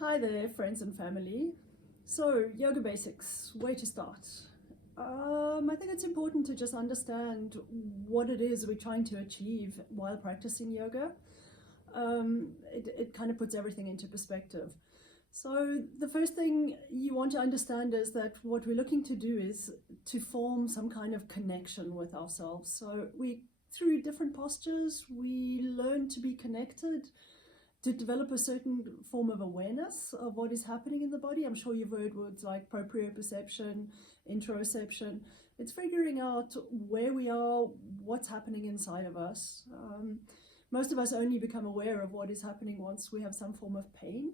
Hi there, friends and family. So, yoga basics, where to start? I think it's important to just understand what it is we're trying to achieve while practicing yoga. It kind of puts everything into perspective. So, the first thing you want to understand is that what we're looking to do is to form some kind of connection with ourselves. So, through different postures, we learn to be connected, to develop a certain form of awareness of what is happening in the body. I'm sure you've heard words like proprioception, interoception. It's figuring out where we are, what's happening inside of us. Most of us only become aware of what is happening once we have some form of pain.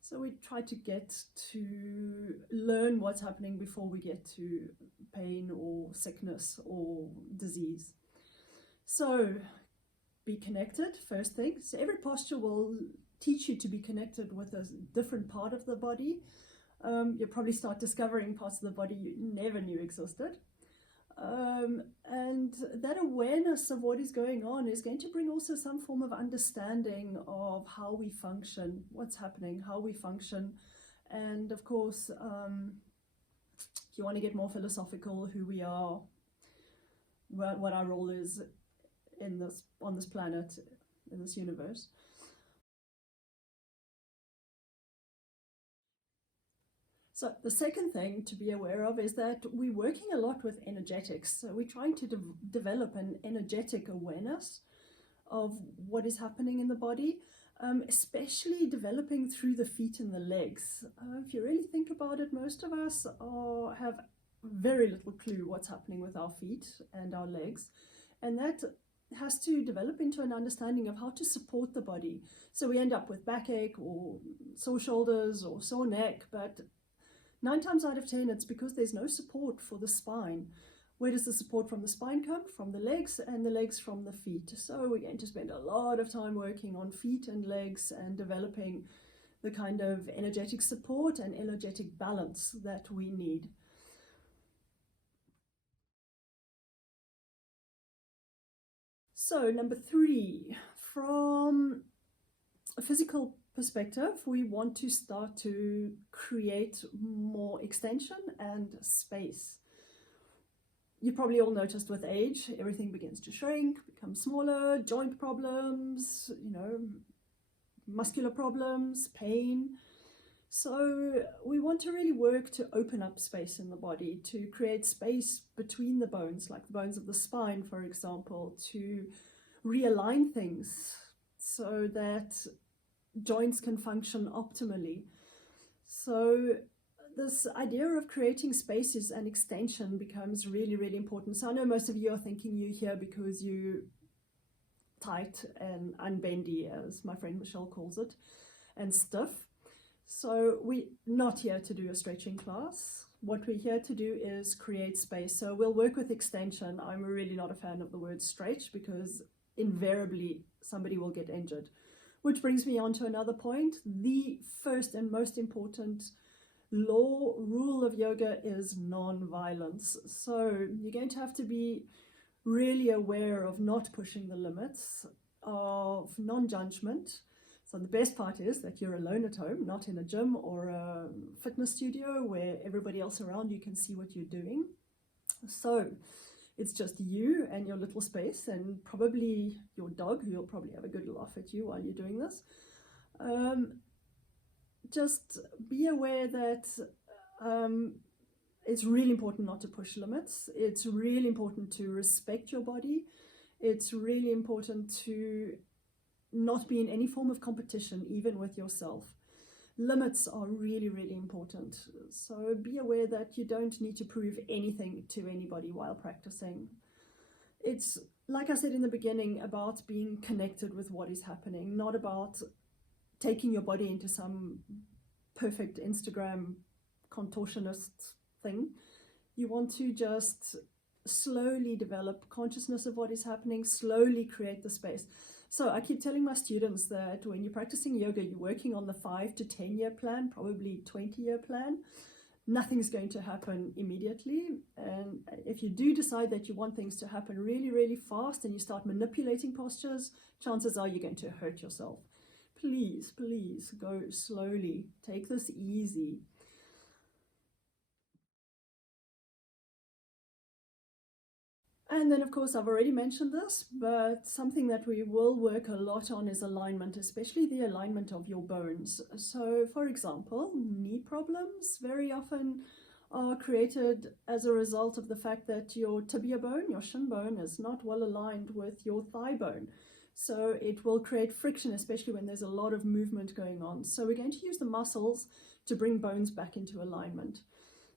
So we try to get to learn what's happening before we get to pain or sickness or disease. So be connected, first thing. So every posture will teach you to be connected with a different part of the body. You'll probably start discovering parts of the body you never knew existed. And that awareness of what is going on is going to bring also some form of understanding of how we function, what's happening, how we function. And of course, if you want to get more philosophical, who we are, what our role is on this planet, in this universe. So the second thing to be aware of is that we're working a lot with energetics. So we're trying to develop an energetic awareness of what is happening in the body, especially developing through the feet and the legs. If you really think about it, most of us have very little clue what's happening with our feet and our legs, and that has to develop into an understanding of how to support the body. So we end up with backache or sore shoulders or sore neck, but 9 times out of 10, it's because there's no support for the spine. Where does the support from the spine come? From the legs, and the legs from the feet. So we're going to spend a lot of time working on feet and legs and developing the kind of energetic support and energetic balance that we need. So number 3, from a physical perspective, we want to start to create more extension and space. You probably all noticed with age, everything begins to shrink, become smaller, joint problems, muscular problems, pain. So we want to really work to open up space in the body, to create space between the bones, like the bones of the spine, for example, to realign things so that joints can function optimally. So this idea of creating spaces and extension becomes really, really important. So I know most of you are thinking you're here because you're tight and unbendy, as my friend Michelle calls it, and stiff. So we're not here to do a stretching class. What we're here to do is create space. So we'll work with extension. I'm really not a fan of the word stretch because invariably somebody will get injured. Which brings me on to another point. The first and most important rule of yoga is non-violence. So you're going to have to be really aware of not pushing the limits, of non-judgment. So the best part is that you're alone at home, not in a gym or a fitness studio where everybody else around you can see what you're doing. So it's just you and your little space, and probably your dog, who will probably have a good laugh at you while you're doing this. Just be aware that it's really important not to push limits. It's really important to respect your body. It's really important to not be in any form of competition, even with yourself. Limits are really, really important. So be aware that you don't need to prove anything to anybody while practicing. It's, like I said in the beginning, about being connected with what is happening, not about taking your body into some perfect Instagram contortionist thing. You want to just slowly develop consciousness of what is happening, slowly create the space. So I keep telling my students that when you're practicing yoga, you're working on the 5 to 10 year plan, probably 20-year plan. Nothing's going to happen immediately. And if you do decide that you want things to happen really, really fast and you start manipulating postures, chances are you're going to hurt yourself. please, please go slowly. Take this easy. And then, of course, I've already mentioned this, but something that we will work a lot on is alignment, especially the alignment of your bones. So, for example, knee problems very often are created as a result of the fact that your tibia bone, your shin bone, is not well aligned with your thigh bone. So it will create friction, especially when there's a lot of movement going on. So we're going to use the muscles to bring bones back into alignment.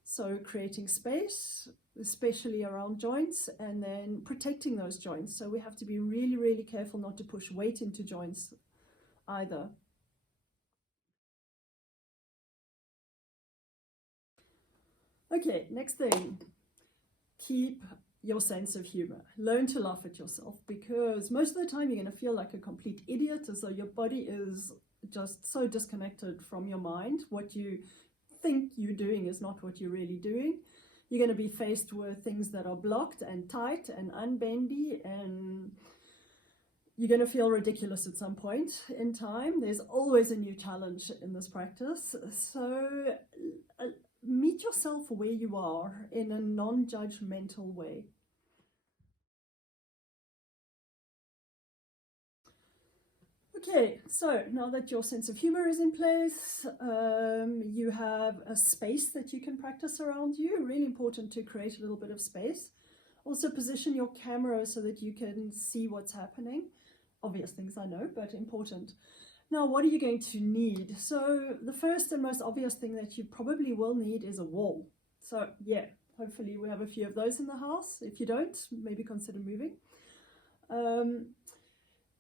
So creating space, especially around joints, and then protecting those joints. So we have to be really, really careful not to push weight into joints either. Okay, next thing, keep your sense of humor. Learn to laugh at yourself, because most of the time you're going to feel like a complete idiot, as though your body is just so disconnected from your mind. What you think you're doing is not what you're really doing. You're going to be faced with things that are blocked and tight and unbendy, and you're going to feel ridiculous at some point in time. There's always a new challenge in this practice. So meet yourself where you are in a non-judgmental way. Okay, so now that your sense of humor is in place, you have a space that you can practice around you. Really important to create a little bit of space. Also position your camera so that you can see what's happening. Obvious things, I know, but important. Now, what are you going to need? So the first and most obvious thing that you probably will need is a wall. So yeah, hopefully we have a few of those in the house. If you don't, maybe consider moving.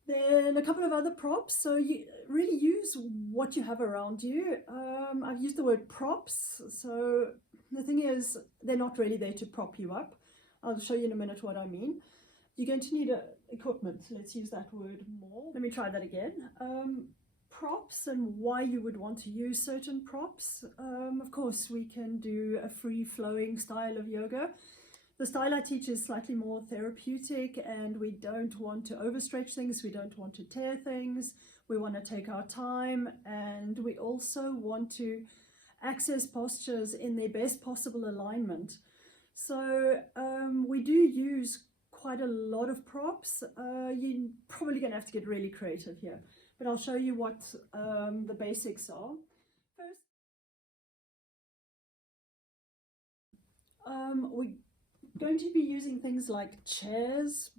Then a couple of other props. So you really use what you have around you. I've used the word props. So the thing is, they're not really there to prop you up. I'll show you in a minute what I mean. You're going to need equipment. Let's use that word more. Let me try that again. Props and why you would want to use certain props. Of course, we can do a free-flowing style of yoga. The style I teach is slightly more therapeutic, and we don't want to overstretch things, we don't want to tear things, we want to take our time, and we also want to access postures in their best possible alignment. So we do use quite a lot of props. You're probably going to have to get really creative here, but I'll show you what the basics are. First, we're going to be using things like chairs,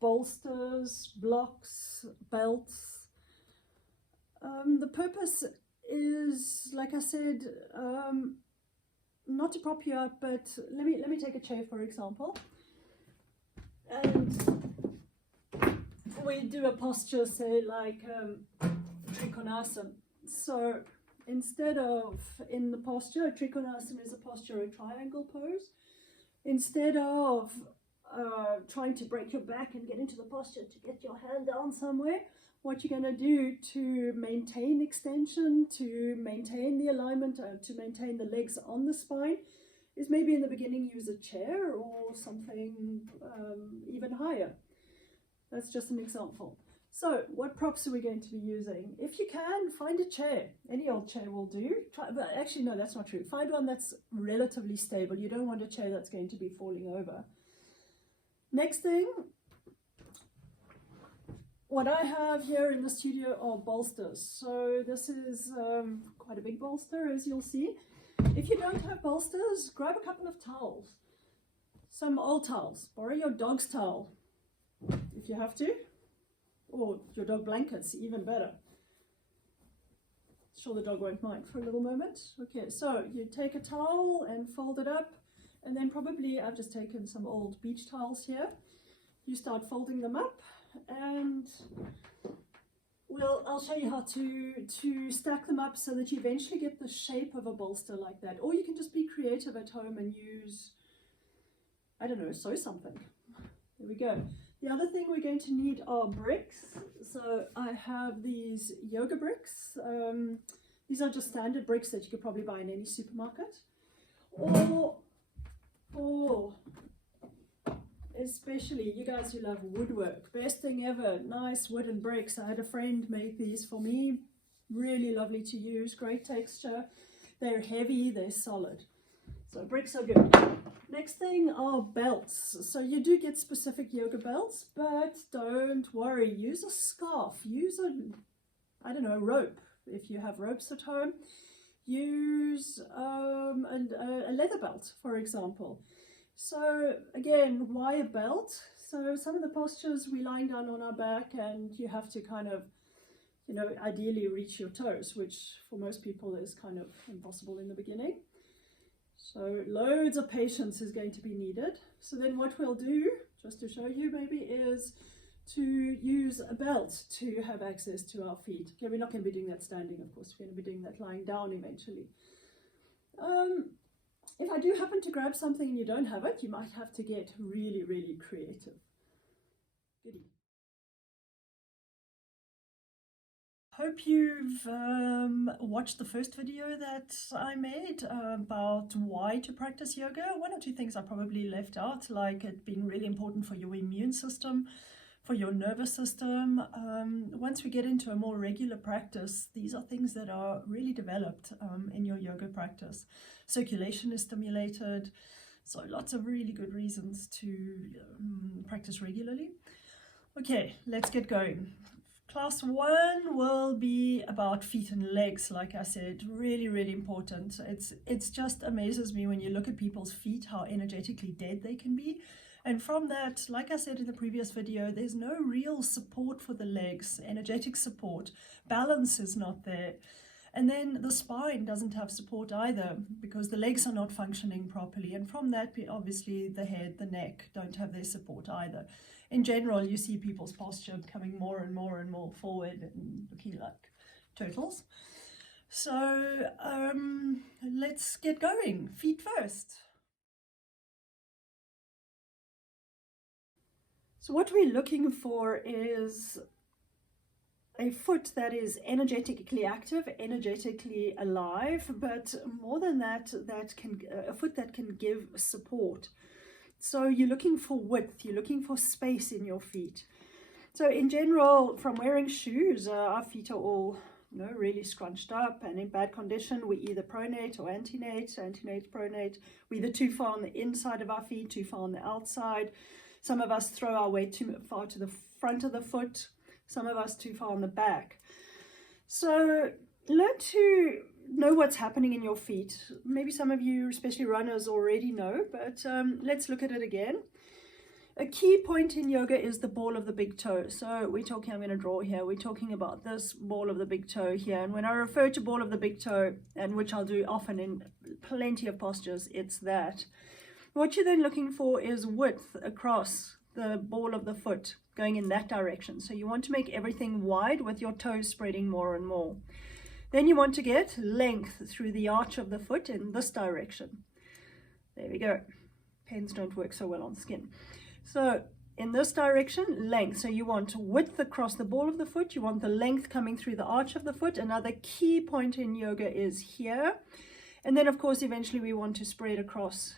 bolsters, blocks, belts. The purpose is, like I said, not to prop you up, but let me take a chair for example. And we do a posture, say like Trikonasana. So instead of in the posture, Trikonasana is a posture, a triangle pose. Instead of trying to break your back and get into the posture to get your hand down somewhere, what you're going to do to maintain extension, to maintain the alignment, to maintain the legs on the spine, is maybe in the beginning use a chair or something even higher. That's just an example. So what props are we going to be using? If you can, find a chair. Any old chair will do. But actually, no, that's not true. Find one that's relatively stable. You don't want a chair that's going to be falling over. Next thing, what I have here in the studio are bolsters. So this is quite a big bolster, as you'll see. If you don't have bolsters, grab a couple of towels. Some old towels. Borrow your dog's towel if you have to. Or your dog blankets, even better. Sure, the dog won't mind for a little moment. Okay, so you take a towel and fold it up, and then probably I've just taken some old beach towels here. You start folding them up, and I'll show you how to stack them up so that you eventually get the shape of a bolster like that. Or you can just be creative at home and use, I don't know, sew something. There we go. The other thing we're going to need are bricks. So I have these yoga bricks. These are just standard bricks that you could probably buy in any supermarket. Or especially you guys who love woodwork, best thing ever, nice wooden bricks. I had a friend make these for me, really lovely to use, great texture. They're heavy, they're solid. So bricks are good. Next thing are belts. So you do get specific yoga belts, but don't worry, use a scarf, use a, I don't know, rope. If you have ropes at home, use a leather belt, for example. So again, why a belt? So some of the postures, we're lying down on our back and you have to kind of, you know, ideally reach your toes, which for most people is kind of impossible in the beginning. So loads of patience is going to be needed. So then what we'll do, just to show you maybe, is to use a belt to have access to our feet. Okay, we're not going to be doing that standing, of course. We're going to be doing that lying down eventually. If I do happen to grab something and you don't have it, you might have to get really, really creative. Goodie. Hope you've watched the first video that I made about why to practice yoga. One or two things I probably left out, like it being really important for your immune system, for your nervous system. Once we get into a more regular practice, these are things that are really developed in your yoga practice. Circulation is stimulated, so lots of really good reasons to practice regularly. Okay, let's get going. Class 1 will be about feet and legs, like I said, really, really important. It's just amazes me when you look at people's feet, how energetically dead they can be. And from that, like I said in the previous video, there's no real support for the legs, energetic support. Balance is not there. And then the spine doesn't have support either because the legs are not functioning properly. And from that, obviously, the head, the neck don't have their support either. In general, you see people's posture becoming more and more and more forward and looking like turtles. So let's get going. Feet first. So what we're looking for is a foot that is energetically active, energetically alive, but more than that, a foot that can give support. So you're looking for width, you're looking for space in your feet. So in general, from wearing shoes, our feet are all, you know, really scrunched up and in bad condition. We either pronate or antenate, pronate. We're either too far on the inside of our feet, too far on the outside. Some of us throw our weight too far to the front of the foot, some of us too far on the back. So learn to know what's happening in your feet. Maybe some of you, especially runners, already know, but let's look at it again. A key point in yoga is the ball of the big toe. So we're talking, I'm going to draw here, we're talking about this ball of the big toe here. And when I refer to ball of the big toe, and which I'll do often in plenty of postures, it's that. What you're then looking for is width across the ball of the foot, going in that direction. So you want to make everything wide with your toes spreading more and more. Then you want to get length through the arch of the foot in this direction. There we go. Pens don't work so well on skin. So in this direction, length. So you want width across the ball of the foot. You want the length coming through the arch of the foot. Another key point in yoga is here. And then, of course, eventually we want to spread across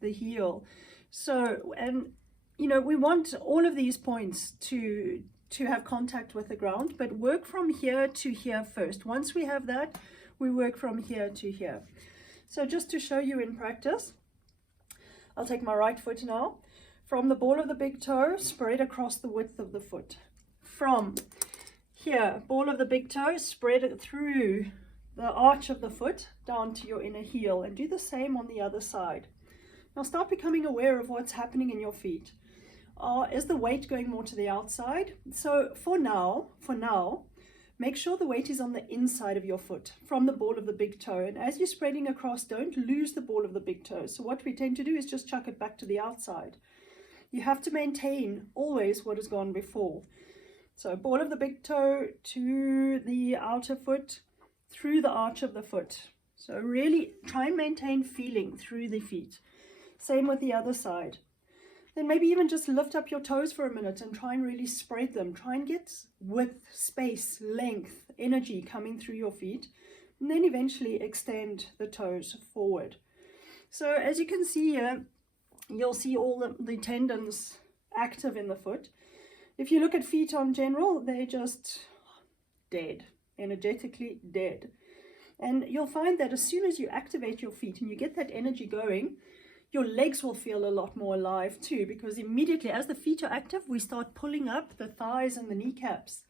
the heel. So, and, you know, we want all of these points to have contact with the ground, but work from here to here first. Once we have that, we work from here to here. So just to show you in practice, I'll take my right foot now. From the ball of the big toe, spread across the width of the foot. From here, ball of the big toe, spread it through the arch of the foot down to your inner heel, and do the same on the other side. Now start becoming aware of what's happening in your feet. Is the weight going more to the outside? So for now, make sure the weight is on the inside of your foot from the ball of the big toe. And as you're spreading across, don't lose the ball of the big toe. So what we tend to do is just chuck it back to the outside. You have to maintain always what has gone before. So ball of the big toe to the outer foot, through the arch of the foot. So really try and maintain feeling through the feet. Same with the other side. Then maybe even just lift up your toes for a minute and try and really spread them. Try and get width, space, length, energy coming through your feet. And then eventually extend the toes forward. So as you can see here, you'll see all the tendons active in the foot. If you look at feet on general, they're just dead, energetically dead. And you'll find that as soon as you activate your feet and you get that energy going, your legs will feel a lot more alive too, because immediately as the feet are active, we start pulling up the thighs and the kneecaps.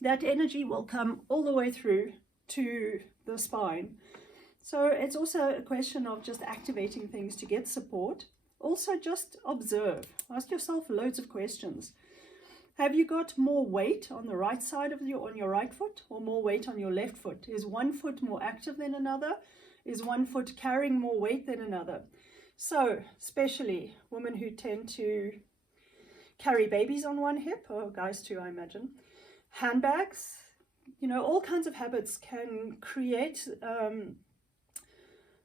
That energy will come all the way through to the spine. So it's also a question of just activating things to get support. Also, just observe. Ask yourself loads of questions. Have you got more weight on the right side of on your right foot, or more weight on your left foot? Is one foot more active than another? Is one foot carrying more weight than another? So, especially women who tend to carry babies on one hip, or guys too, I imagine. Handbags, you know, all kinds of habits can create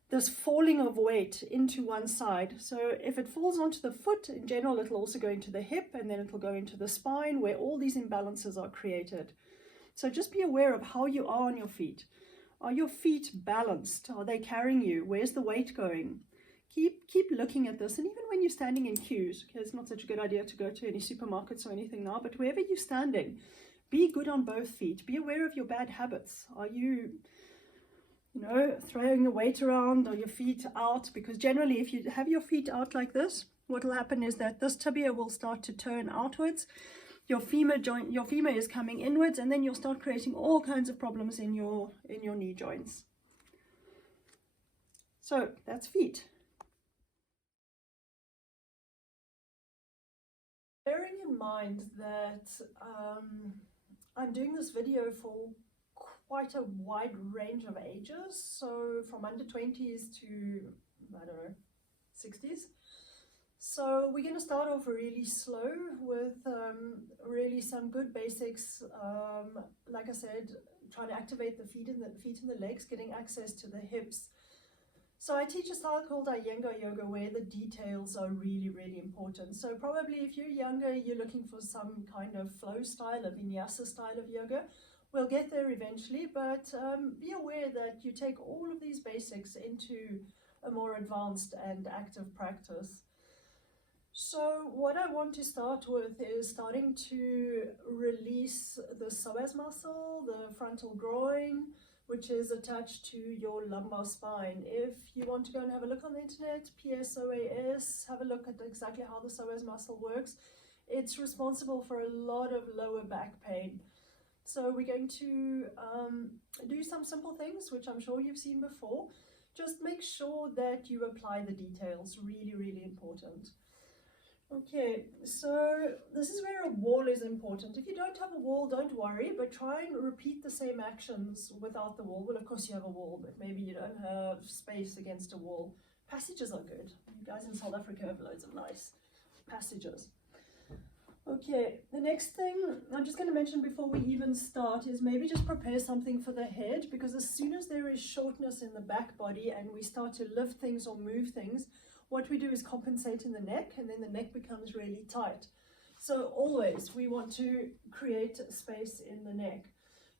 this falling of weight into one side. So if it falls onto the foot, in general, it'll also go into the hip, and then it'll go into the spine, where all these imbalances are created. So just be aware of how you are on your feet. Are your feet balanced? Are they carrying you? Where's the weight going? Keep looking at this. And even when you're standing in queues, okay, it's not such a good idea to go to any supermarkets or anything now, but wherever you're standing, be good on both feet. Be aware of your bad habits. Are you throwing your weight around, or your feet out? Because generally, if you have your feet out like this, what will happen is that this tibia will start to turn outwards. Your femur is coming inwards, and then you'll start creating all kinds of problems in your knee joints. So that's feet. Bearing in mind that I'm doing this video for quite a wide range of ages, so from under 20s to, I don't know, 60s. So we're going to start off really slow with really some good basics. Like I said, trying to activate the feet and the legs, getting access to the hips. So I teach a style called Iyengar yoga, where the details are really, really important. So probably if you're younger, you're looking for some kind of flow style, a vinyasa style of yoga. We'll get there eventually, but be aware that you take all of these basics into a more advanced and active practice. So what I want to start with is starting to release the psoas muscle, the frontal groin, which is attached to your lumbar spine. If you want to go and have a look on the internet, PSOAS, have a look at exactly how the psoas muscle works. It's responsible for a lot of lower back pain. So we're going to do some simple things, which I'm sure you've seen before. Just make sure that you apply the details, really, really important. Okay, so this is where a wall is important. If you don't have a wall, don't worry, but try and repeat the same actions without the wall. Well, of course you have a wall, but maybe you don't have space against a wall. Passages are good. You guys in South Africa have loads of nice passages. Okay, the next thing I'm just going to mention before we even start is maybe just prepare something for the head, because as soon as there is shortness in the back body and we start to lift things or move things, what we do is compensate in the neck, and then the neck becomes really tight. So always we want to create space in the neck.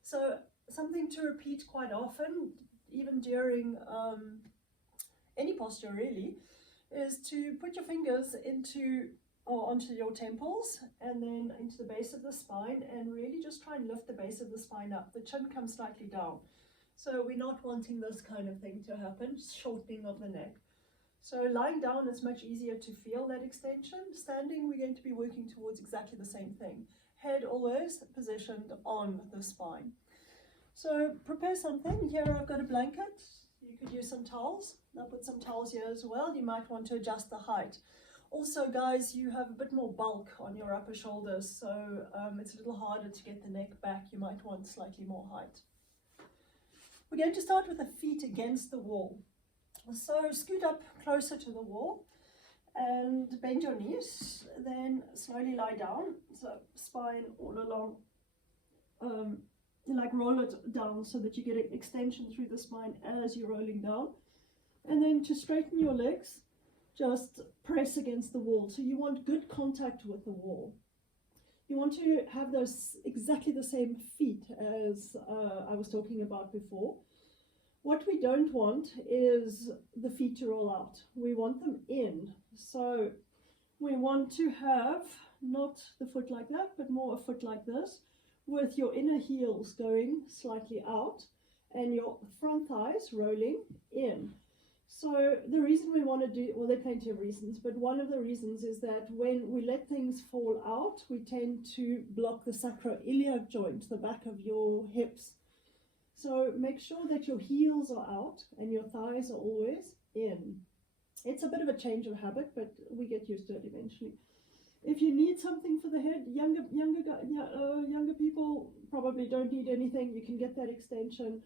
So something to repeat quite often, even during any posture really, is to put your fingers onto your temples and then into the base of the spine, and really just try and lift the base of the spine up. The chin comes slightly down. So we're not wanting this kind of thing to happen, shortening of the neck. So lying down is much easier to feel that extension. Standing, we're going to be working towards exactly the same thing. Head always positioned on the spine. So prepare something. Here I've got a blanket. You could use some towels. I'll put some towels here as well. You might want to adjust the height. Also, guys, you have a bit more bulk on your upper shoulders, so it's a little harder to get the neck back. You might want slightly more height. We're going to start with the feet against the wall. So scoot up closer to the wall and bend your knees, then slowly lie down. So spine all along, like roll it down so that you get an extension through the spine as you're rolling down. And then to straighten your legs, just press against the wall. So you want good contact with the wall. You want to have those exactly the same feet as I was talking about before. What we don't want is the feet to roll out. We want them in. So we want to have not the foot like that, but more a foot like this, with your inner heels going slightly out and your front thighs rolling in. So the reason we want to do, well, there are plenty of reasons, but one of the reasons is that when we let things fall out, we tend to block the sacroiliac joint, the back of your hips. So make sure that your heels are out and your thighs are always in. It's a bit of a change of habit, but we get used to it eventually. If you need something for the head, younger people probably don't need anything. You can get that extension,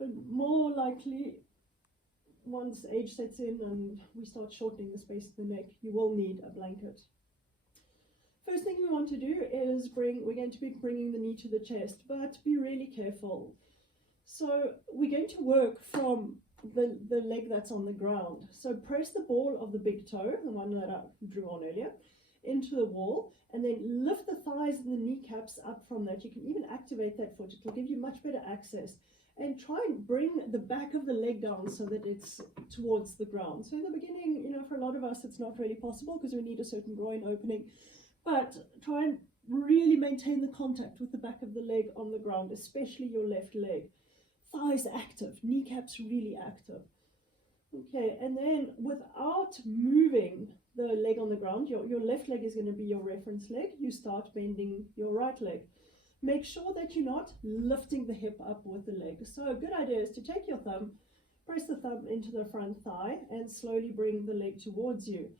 but more likely, once age sets in and we start shortening the space of the neck, you will need a blanket. First thing we want to do is we're going to be bringing the knee to the chest, but be really careful. So we're going to work from the leg that's on the ground. So press the ball of the big toe, the one that I drew on earlier, into the wall, and then lift the thighs and the kneecaps up from that. You can even activate that foot. It will give you much better access. And try and bring the back of the leg down so that it's towards the ground. So in the beginning, for a lot of us, it's not really possible because we need a certain groin opening. But try and really maintain the contact with the back of the leg on the ground, especially your left leg. Thighs active, kneecaps really active. Okay, and then without moving the leg on the ground, your left leg is going to be your reference leg. You start bending your right leg. Make sure that you're not lifting the hip up with the leg. So a good idea is to take your thumb, press the thumb into the front thigh, and slowly bring the leg towards you.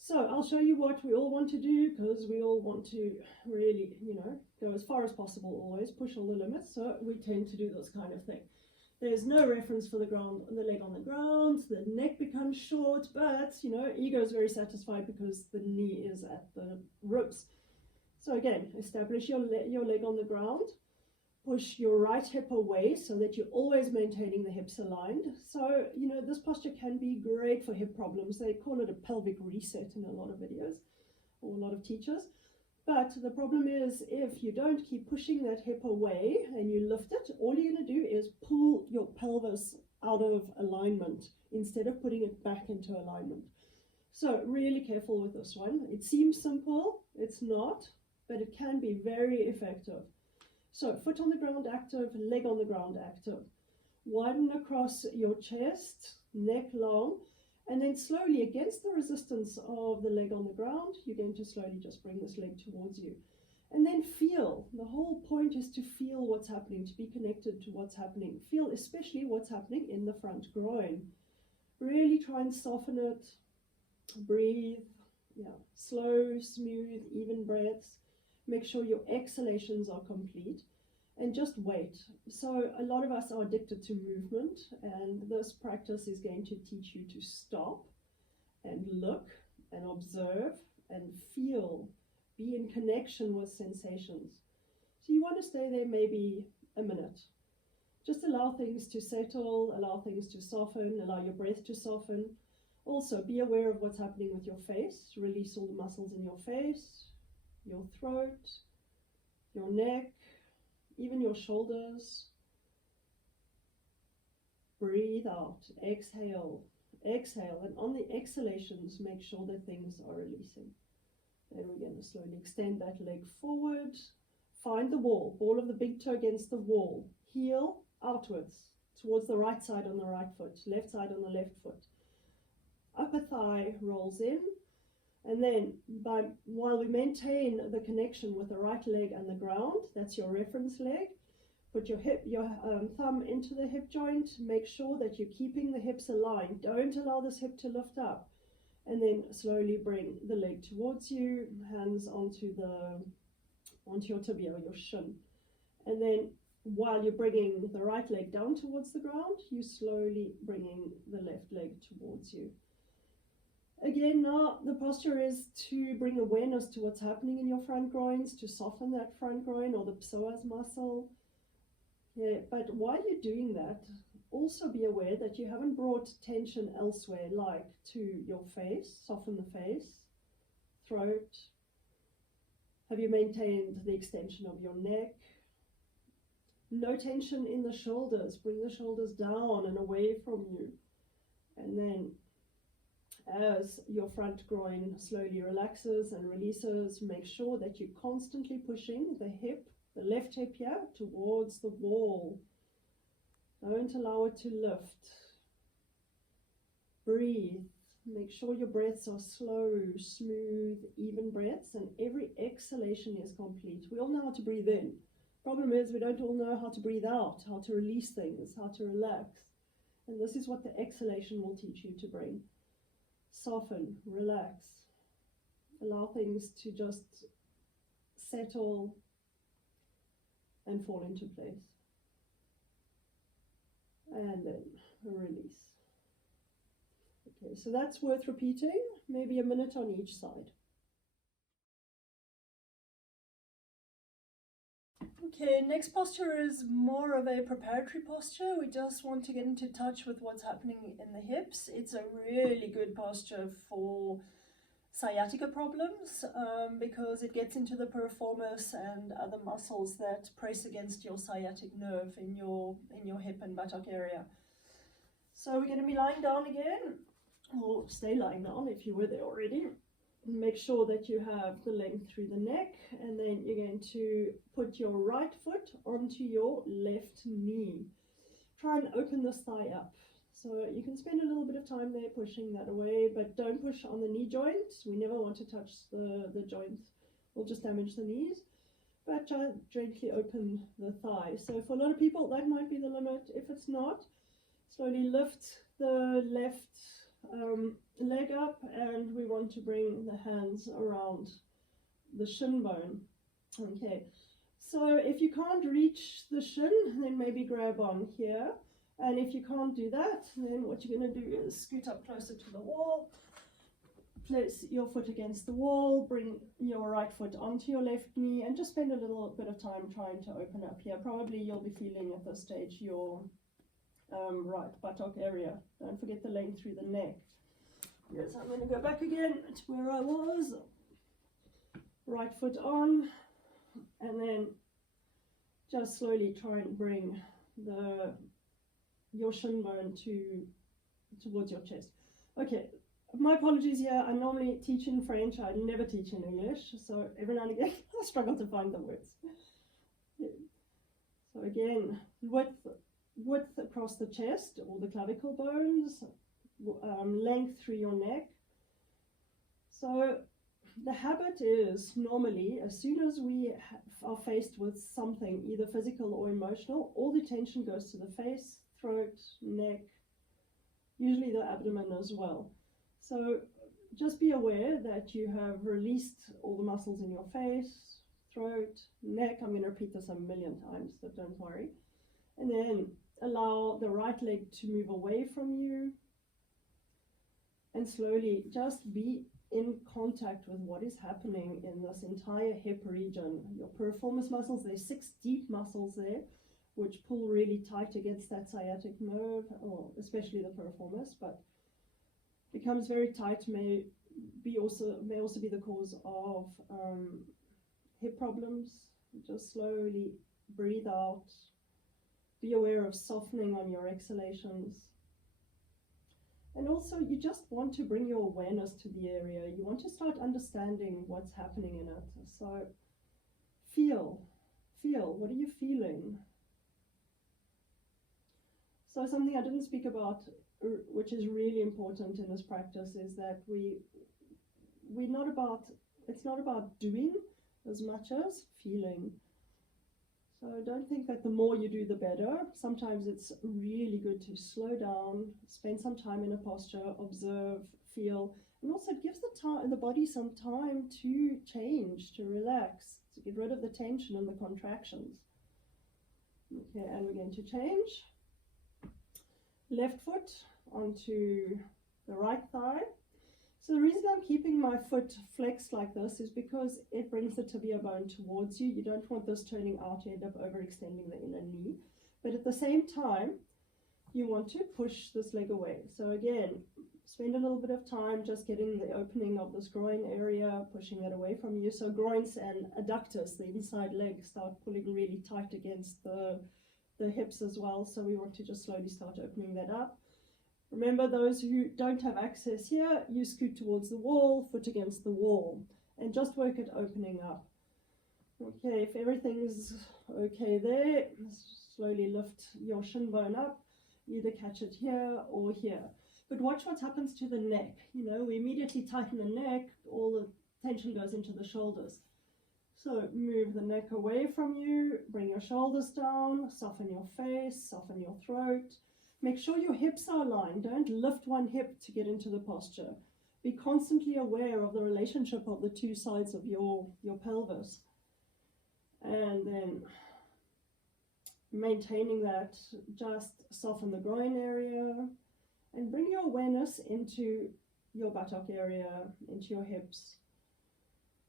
So I'll show you what we all want to do, because we all want to really, go as far as possible, always push all the limits. So we tend to do this kind of thing. There's no reference for the leg on the ground, the neck becomes short, but, ego is very satisfied because the knee is at the ribs. So again, establish your leg on the ground, push your right hip away so that you're always maintaining the hips aligned. So, this posture can be great for hip problems. They call it a pelvic reset in a lot of videos or a lot of teachers. But the problem is, if you don't keep pushing that hip away and you lift it, all you're going to do is pull your pelvis out of alignment instead of putting it back into alignment. So really careful with this one. It seems simple, it's not, but it can be very effective. So foot on the ground active, leg on the ground active. Widen across your chest, neck long, and then slowly against the resistance of the leg on the ground, you're going to slowly just bring this leg towards you. And then feel. The whole point is to feel what's happening, to be connected to what's happening. Feel especially what's happening in the front groin. Really try and soften it. Breathe. Slow, smooth, even breaths. Make sure your exhalations are complete, and just wait. So a lot of us are addicted to movement, and this practice is going to teach you to stop and look and observe and feel, be in connection with sensations. So you want to stay there maybe a minute. Just allow things to settle, allow things to soften, allow your breath to soften. Also be aware of what's happening with your face. Release all the muscles in your face, your throat, your neck, even your shoulders. Breathe out, exhale, exhale, and on the exhalations, make sure that things are releasing. Then we're going to slowly extend that leg forward. Find the wall, ball of the big toe against the wall. Heel outwards, towards the right side on the right foot, left side on the left foot. Upper thigh rolls in. And then while we maintain the connection with the right leg and the ground, that's your reference leg, put your thumb into the hip joint, make sure that you're keeping the hips aligned. Don't allow this hip to lift up. And then slowly bring the leg towards you, hands onto your tibia, your shin. And then while you're bringing the right leg down towards the ground, you slowly bringing the left leg towards you. Again, now the posture is to bring awareness to what's happening in your front groins, to soften that front groin or the psoas muscle. But while you're doing that, also be aware that you haven't brought tension elsewhere, like to your face, soften the face, throat. Have you maintained the extension of your neck? No tension in the shoulders. Bring the shoulders down and away from you. And then as your front groin slowly relaxes and releases, make sure that you're constantly pushing the hip, the left hip here, towards the wall. Don't allow it to lift. Breathe. Make sure your breaths are slow, smooth, even breaths, and every exhalation is complete. We all know how to breathe in. Problem is, we don't all know how to breathe out, how to release things, how to relax. And this is what the exhalation will teach you to bring. Soften, relax, allow things to just settle and fall into place. And then release. Okay, so that's worth repeating, maybe a minute on each side. Okay, next posture is more of a preparatory posture. We just want to get into touch with what's happening in the hips. It's a really good posture for sciatica problems because it gets into the piriformis and other muscles that press against your sciatic nerve in your hip and buttock area. So we're going to be lying down again, or stay lying down if you were there already. Make sure that you have the length through the neck, and then you're going to put your right foot onto your left knee. Try and open this thigh up. So you can spend a little bit of time there pushing that away, but don't push on the knee joint. We never want to touch the joint. We'll just damage the knees. But try and gently open the thigh. So for a lot of people, that might be the limit. If it's not, slowly lift the left leg up, and we want to bring the hands around the shin bone. Okay, so if you can't reach the shin, then maybe grab on here, and if you can't do that, then what you're going to do is scoot up closer to the wall, place your foot against the wall, bring your right foot onto your left knee, and just spend a little bit of time trying to open up here. Probably you'll be feeling at this stage your right buttock area. Don't forget the length through the neck. Yes, I'm going to go back again to where I was. Right foot on, and then just slowly try and bring your shin bone towards your chest. Okay, my apologies here. I normally teach in French. I never teach in English, so every now and again I struggle to find the words. So again, width across the chest, or the clavicle bones, length through your neck. So the habit is normally, as soon as we are faced with something, either physical or emotional, all the attention goes to the face, throat, neck, usually the abdomen as well. So just be aware that you have released all the muscles in your face, throat, neck. I'm going to repeat this a million times, but don't worry. And then allow the right leg to move away from you, and slowly just be in contact with what is happening in this entire hip region. Your piriformis muscles, there's 6 deep muscles there which pull really tight against that sciatic nerve, or especially the piriformis, but becomes very tight, may also be the cause of hip problems. Just slowly breathe out. Be aware of softening on your exhalations. And also, you just want to bring your awareness to the area. You want to start understanding what's happening in it. So feel, what are you feeling? So something I didn't speak about, which is really important in this practice, is that it's not about doing as much as feeling. So don't think that the more you do, the better. Sometimes it's really good to slow down, spend some time in a posture, observe, feel, and also it gives the body some time to change, to relax, to get rid of the tension and the contractions. Okay, and we're going to change. Left foot onto the right thigh. So the reason I'm keeping my foot flexed like this is because it brings the tibia bone towards you. You don't want this turning out to end up overextending the inner knee. But at the same time, you want to push this leg away. So again, spend a little bit of time just getting the opening of this groin area, pushing that away from you. So groins and adductors, the inside leg, start pulling really tight against the hips as well. So we want to just slowly start opening that up. Remember, those who don't have access here, you scoot towards the wall, foot against the wall, and just work at opening up. Okay, if everything's okay there, slowly lift your shin bone up, either catch it here or here. But watch what happens to the neck. You know, we immediately tighten the neck, all the tension goes into the shoulders. So move the neck away from you, bring your shoulders down, soften your face, soften your throat. Make sure your hips are aligned. Don't lift one hip to get into the posture. Be constantly aware of the relationship of the two sides of your pelvis. And then maintaining that, just soften the groin area and bring your awareness into your buttock area, into your hips.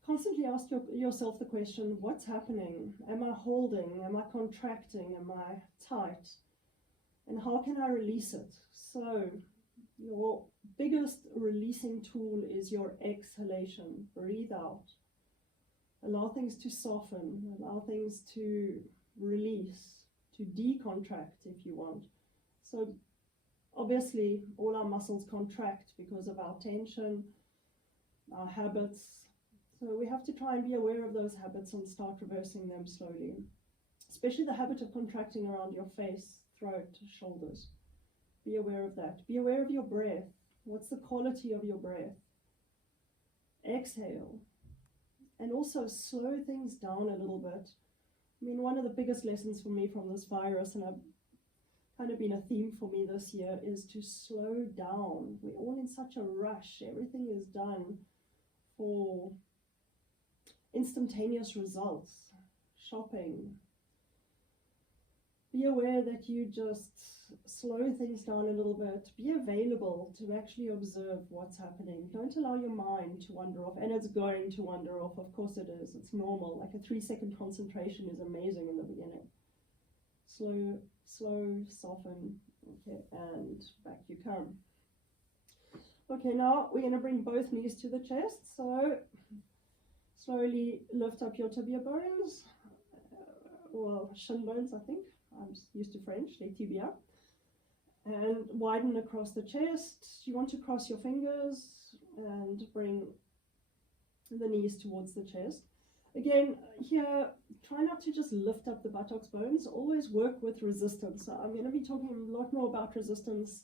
Constantly ask yourself the question, what's happening? Am I holding? Am I contracting? Am I tight? And how can I release it? So your biggest releasing tool is your exhalation. Breathe out. Allow things to soften, allow things to release, to decontract if you want. So obviously all our muscles contract because of our tension, our habits. So we have to try and be aware of those habits and start reversing them slowly. Especially the habit of contracting around your face, throat, shoulders. Be aware of that. Be aware of your breath. What's the quality of your breath? Exhale. And also slow things down a little bit. I mean, one of the biggest lessons for me from this virus, and I've kind of been a theme for me this year, is to slow down. We're all in such a rush. Everything is done for instantaneous results. Shopping. Be aware that you just slow things down a little bit. Be available to actually observe what's happening. Don't allow your mind to wander off. And it's going to wander off. Of course it is. It's normal. Like a 3-second concentration is amazing in the beginning. Slow, soften. Okay, and back you come. Okay, now we're going to bring both knees to the chest. So slowly lift up your tibia bones. Or shin bones, I think. I'm used to French, les tibias. And widen across the chest. You want to cross your fingers and bring the knees towards the chest. Again, here, try not to just lift up the buttocks bones. Always work with resistance. So I'm going to be talking a lot more about resistance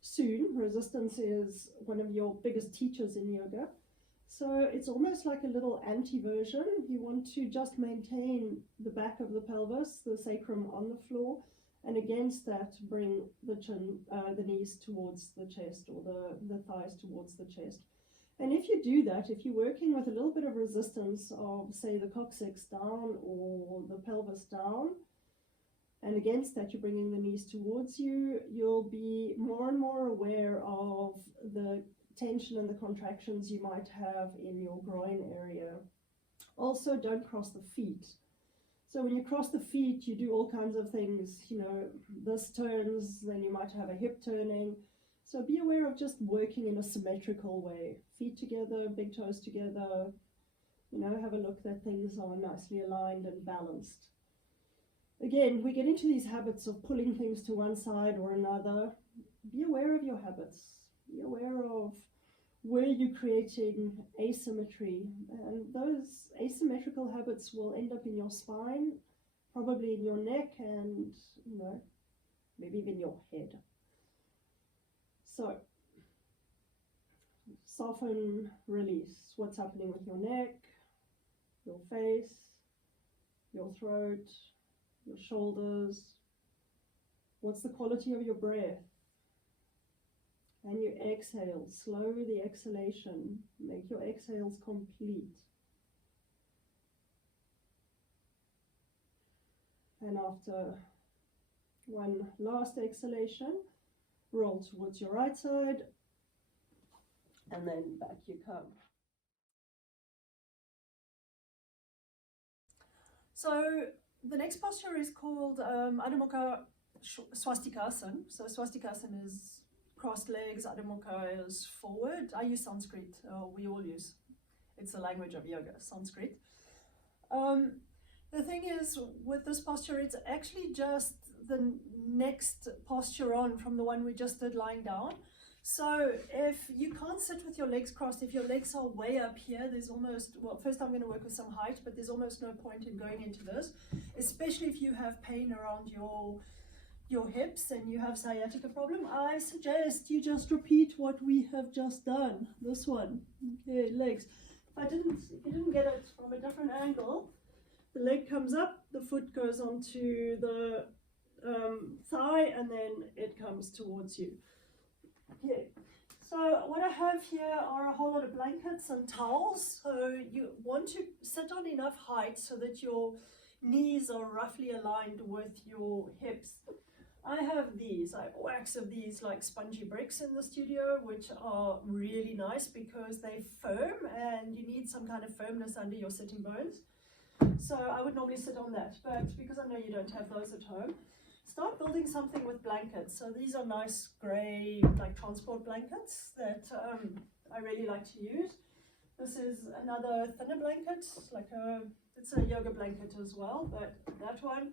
soon. Resistance is one of your biggest teachers in yoga. So it's almost like a little anti-version. You want to just maintain the back of the pelvis, the sacrum on the floor, and against that bring the chin, the knees towards the chest, or the thighs towards the chest. And if you do that, if you're working with a little bit of resistance of, say, the coccyx down or the pelvis down, and against that you're bringing the knees towards you, you'll be more and more aware of the tension and the contractions you might have in your groin area. Also, don't cross the feet. So when you cross the feet, you do all kinds of things, you know, this turns, then you might have a hip turning. So be aware of just working in a symmetrical way. Feet together, big toes together, you know, have a look that things are nicely aligned and balanced. Again, we get into these habits of pulling things to one side or another. Be aware of your habits. Be aware of where you're creating asymmetry, and those asymmetrical habits will end up in your spine, probably in your neck, and you know, maybe even your head. So soften, release. What's happening with your neck, your face, your throat, your shoulders? What's the quality of your breath? And you exhale, slow the exhalation, make your exhales complete. And after one last exhalation, roll towards your right side, and then back you come. So the next posture is called Adho Mukha Swastikasana. So Swastikasana is crossed legs, Adho Mukha is forward. I use Sanskrit, we all use. It's the language of yoga, Sanskrit. The thing is, with this posture, it's actually just the next posture on from the one we just did lying down. So if you can't sit with your legs crossed, if your legs are way up here, there's almost, well, first I'm going to work with some height, but there's almost no point in going into this, especially if you have pain around your hips and you have sciatica problem. I suggest you just repeat what we have just done. This one, okay, legs. If you didn't get it from a different angle, the leg comes up, the foot goes onto the thigh, and then it comes towards you. Okay, so what I have here are a whole lot of blankets and towels. So you want to sit on enough height so that your knees are roughly aligned with your hips. I have these, I have wax of these like spongy bricks in the studio, which are really nice because they're firm and you need some kind of firmness under your sitting bones. So I would normally sit on that, but because I know you don't have those at home, start building something with blankets. So these are nice grey like transport blankets that I really like to use. This is another thinner blanket, it's a yoga blanket as well, but that one.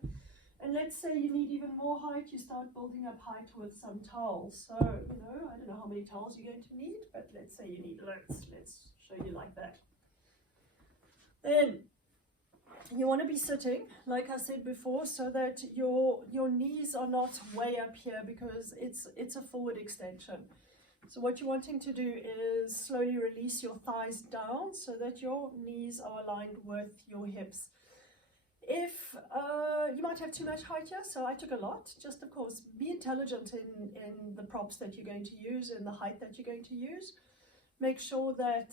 And let's say you need even more height, you start building up height with some towels. So, you know, I don't know how many towels you're going to need, but let's say you need loads. Let's show you like that. Then you want to be sitting, like I said before, so that your knees are not way up here because it's a forward extension. So what you're wanting to do is slowly release your thighs down so that your knees are aligned with your hips. If you might have too much height here, so I took a lot. Just of course, be intelligent in the props that you're going to use and the height that you're going to use. Make sure that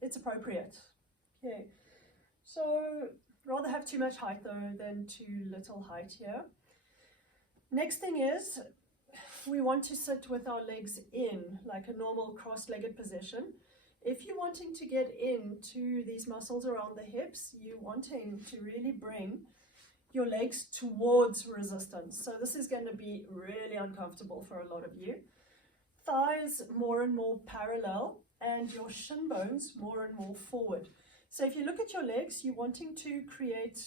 it's appropriate. Okay, so rather have too much height though than too little height here. Next thing is we want to sit with our legs in like a normal cross-legged position. If you're wanting to get into these muscles around the hips, you're wanting to really bring your legs towards resistance. So this is going to be really uncomfortable for a lot of you. Thighs more and more parallel and your shin bones more and more forward. So if you look at your legs, you're wanting to create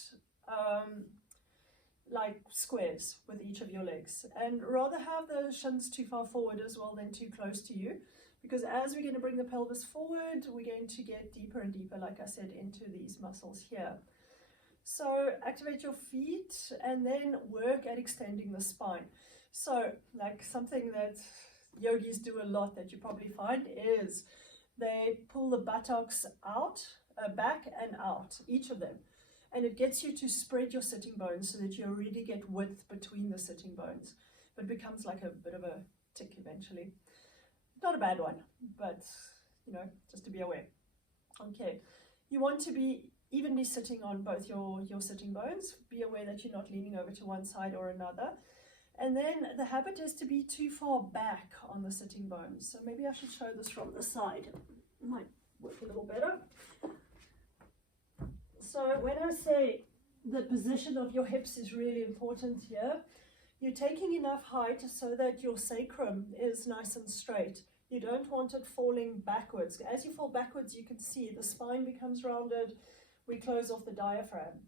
like squares with each of your legs, and rather have the shins too far forward as well than too close to you. Because as we're going to bring the pelvis forward, we're going to get deeper and deeper, like I said, into these muscles here. So activate your feet and then work at extending the spine. So like something that yogis do a lot that you probably find is they pull the buttocks out, back and out, each of them. And it gets you to spread your sitting bones so that you really get width between the sitting bones. But it becomes like a bit of a tick eventually. Not a bad one, but you know, just to be aware. Okay, you want to be evenly sitting on both your sitting bones. Be aware that you're not leaning over to one side or another. And then the habit is to be too far back on the sitting bones. So maybe I should show this from the side. It might work a little better. So when I say the position of your hips is really important here, you're taking enough height so that your sacrum is nice and straight. You don't want it falling backwards. As you fall backwards, you can see the spine becomes rounded. We close off the diaphragm.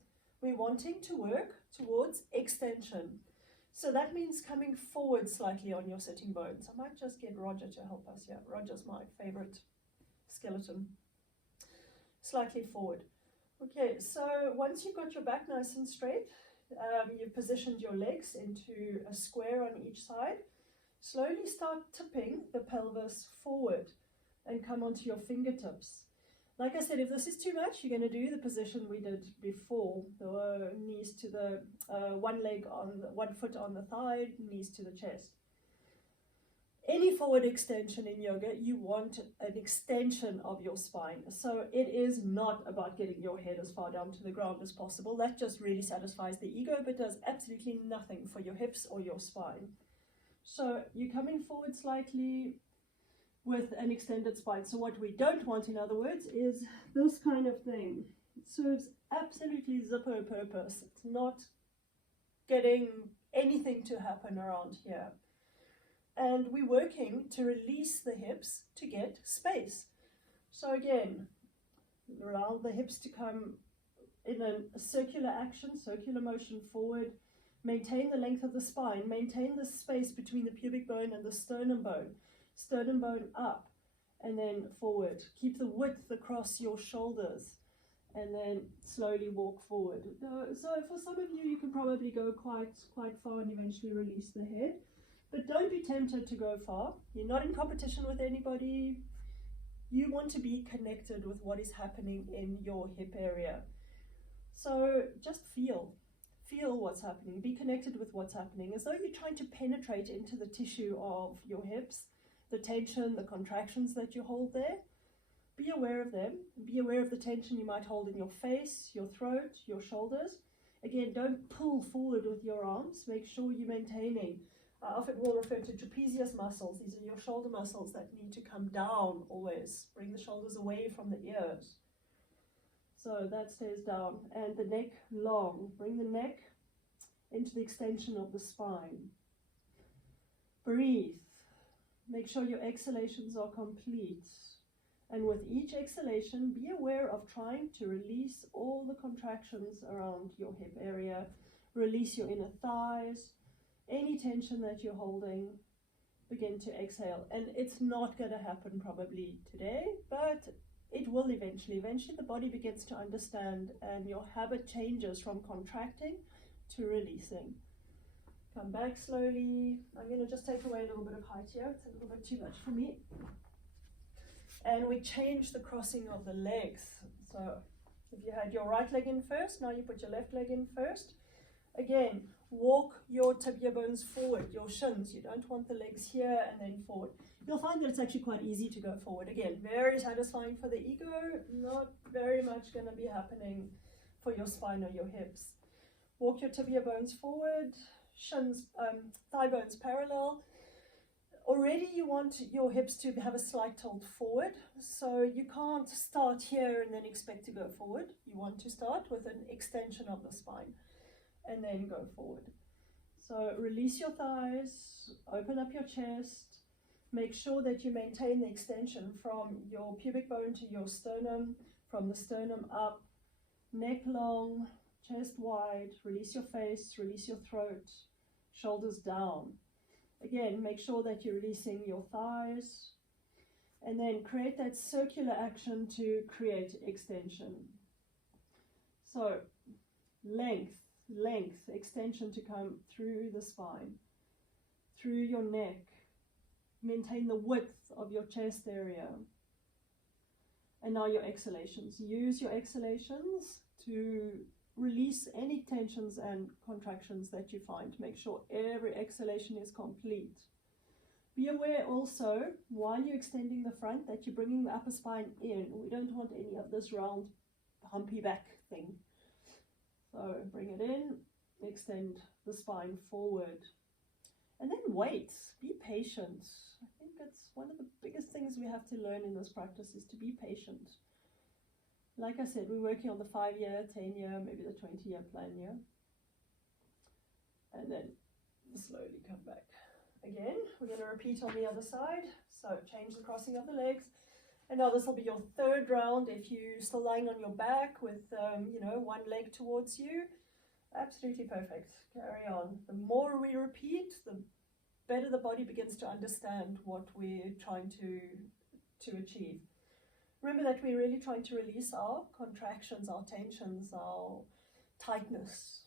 We're wanting to work towards extension. So that means coming forward slightly on your sitting bones. I might just get Roger to help us here. Roger's my favorite skeleton. Slightly forward. Okay, so once you've got your back nice and straight, you've positioned your legs into a square on each side. Slowly start tipping the pelvis forward and come onto your fingertips. Like I said, if this is too much, you're going to do the position we did before. The knees to the one foot on the thigh, knees to the chest. Any forward extension in yoga, you want an extension of your spine. So it is not about getting your head as far down to the ground as possible. That just really satisfies the ego, but does absolutely nothing for your hips or your spine. So you're coming forward slightly with an extended spine. So what we don't want, in other words, is this kind of thing. It serves absolutely zippo purpose. It's not getting anything to happen around here. And we're working to release the hips to get space. So again, allow the hips to come in a circular action, circular motion forward. Maintain the length of the spine. Maintain the space between the pubic bone and the sternum bone. Sternum bone up and then forward. Keep the width across your shoulders and then slowly walk forward. So for some of you, you can probably go quite far and eventually release the head. But don't be tempted to go far. You're not in competition with anybody. You want to be connected with what is happening in your hip area. So just feel what's happening. Be connected with what's happening, as though you're trying to penetrate into the tissue of your hips, the tension, the contractions that you hold there. Be aware of them. Be aware of the tension you might hold in your face, your throat, your shoulders. Again, don't pull forward with your arms. Make sure you're maintaining. I often will refer to trapezius muscles. These are your shoulder muscles that need to come down always. Bring the shoulders away from the ears. So that stays down. And the neck long. Bring the neck into the extension of the spine. Breathe. Make sure your exhalations are complete. And with each exhalation, be aware of trying to release all the contractions around your hip area. Release your inner thighs. Any tension that you're holding, begin to exhale. And it's not going to happen probably today, but it will eventually. Eventually the body begins to understand and your habit changes from contracting to releasing. Come back slowly. I'm going to just take away a little bit of height here. It's a little bit too much for me. And we change the crossing of the legs. So if you had your right leg in first, now you put your left leg in first. Again, walk your tibia bones forward, your shins. You don't want the legs here and then forward. You'll find that it's actually quite easy to go forward. Again, very satisfying for the ego, not very much going to be happening for your spine or your hips. Walk your tibia bones forward, shins, thigh bones parallel. Already you want your hips to have a slight tilt forward, so you can't start here and then expect to go forward. You want to start with an extension of the spine and then go forward. So release your thighs, open up your chest, make sure that you maintain the extension from your pubic bone to your sternum, from the sternum up, neck long, chest wide, release your face, release your throat, shoulders down. Again, make sure that you're releasing your thighs, and then create that circular action to create extension. So length, extension to come through the spine, through your neck. Maintain the width of your chest area. And now your exhalations. Use your exhalations to release any tensions and contractions that you find. Make sure every exhalation is complete. Be aware also, while you're extending the front, that you're bringing the upper spine in. We don't want any of this round, humpy back thing. So bring it in, extend the spine forward. And then wait, be patient. I think that's one of the biggest things we have to learn in this practice, is to be patient. Like I said, we're working on the 5-year, 10-year, maybe the 20-year plan here. And then slowly come back. Again, we're going to repeat on the other side. So change the crossing of the legs. And now this will be your third round. If you're still lying on your back with, one leg towards you, absolutely perfect. Carry on. The more we repeat, the better the body begins to understand what we're trying to achieve. Remember that we're really trying to release our contractions, our tensions, our tightness.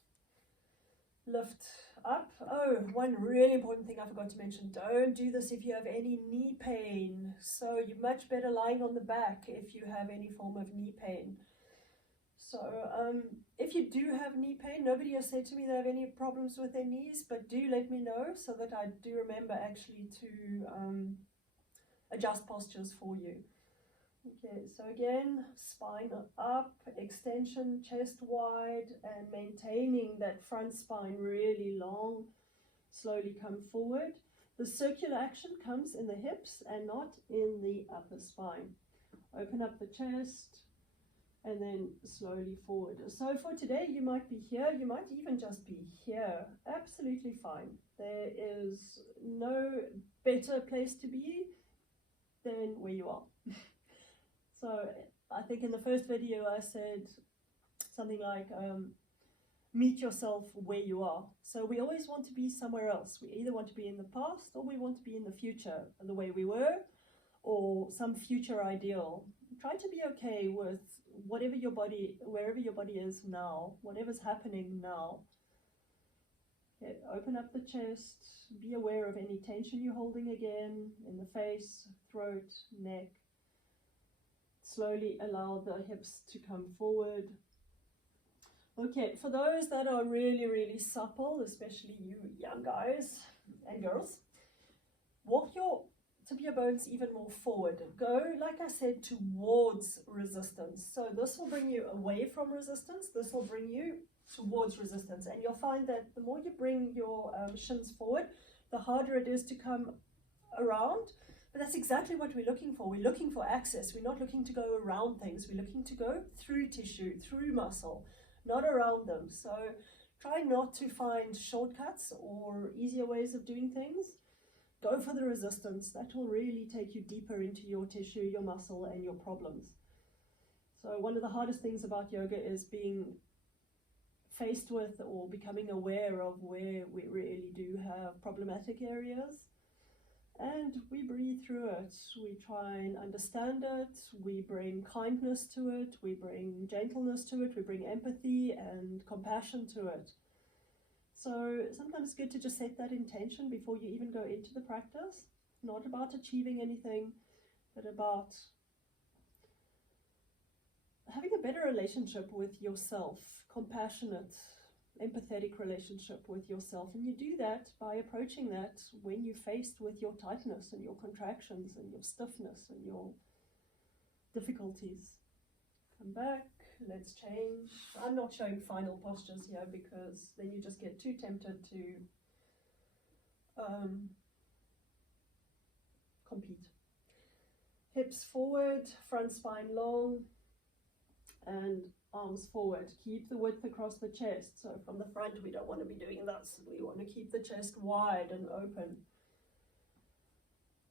Lift up. Oh, one really important thing I forgot to mention. Don't do this if you have any knee pain. So you're much better lying on the back if you have any form of knee pain. So if you do have knee pain, nobody has said to me they have any problems with their knees, but do let me know so that I do remember actually to adjust postures for you. Okay, so again, spine up, extension, chest wide, and maintaining that front spine really long. Slowly come forward. The circular action comes in the hips and not in the upper spine. Open up the chest and then slowly forward. So for today, you might be here, you might even just be here. Absolutely fine. There is no better place to be than where you are. So I think in the first video I said something like, meet yourself where you are. So we always want to be somewhere else. We either want to be in the past or we want to be in the future, the way we were, or some future ideal. Try to be okay with wherever your body is now, whatever's happening now. Okay, open up the chest, be aware of any tension you're holding again in the face, throat, neck. Slowly allow the hips to come forward. Okay, for those that are really, really supple, especially you young guys and girls, walk your tip of your bones even more forward. Go, like I said, towards resistance. So this will bring you away from resistance. This will bring you towards resistance. And you'll find that the more you bring your shins forward, the harder it is to come around. But that's exactly what we're looking for. We're looking for access. We're not looking to go around things. We're looking to go through tissue, through muscle, not around them. So try not to find shortcuts or easier ways of doing things. Go for the resistance. That will really take you deeper into your tissue, your muscle, and your problems. So one of the hardest things about yoga is being faced with or becoming aware of where we really do have problematic areas. And we breathe through it. We try and understand it. We bring kindness to it. We bring gentleness to it. We bring empathy and compassion to it. So sometimes it's good to just set that intention before you even go into the practice. Not about achieving anything, but about having a better relationship with yourself, compassionate, empathetic relationship with yourself. And you do that by approaching that when you're faced with your tightness and your contractions and your stiffness and your difficulties. Come back, let's change. I'm not showing final postures here because then you just get too tempted to compete. Hips forward, front spine long, and arms forward. Keep the width across the chest. So from the front, we don't want to be doing this. We want to keep the chest wide and open.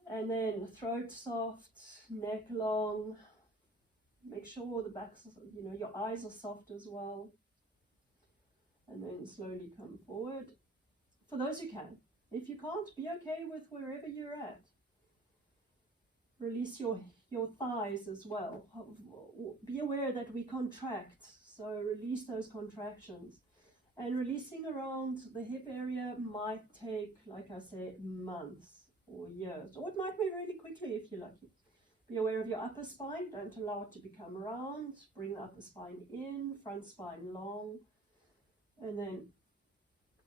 And then throat soft, neck long. Make sure the back, your eyes are soft as well. And then slowly come forward. For those who can. If you can't, be okay with wherever you're at. Release your thighs as well. Be aware that we contract, so release those contractions. And releasing around the hip area might take, like I said, months or years, or it might be really quickly if you're lucky. Be aware of your upper spine. Don't allow it to become round. Bring the upper spine in, front spine long, and then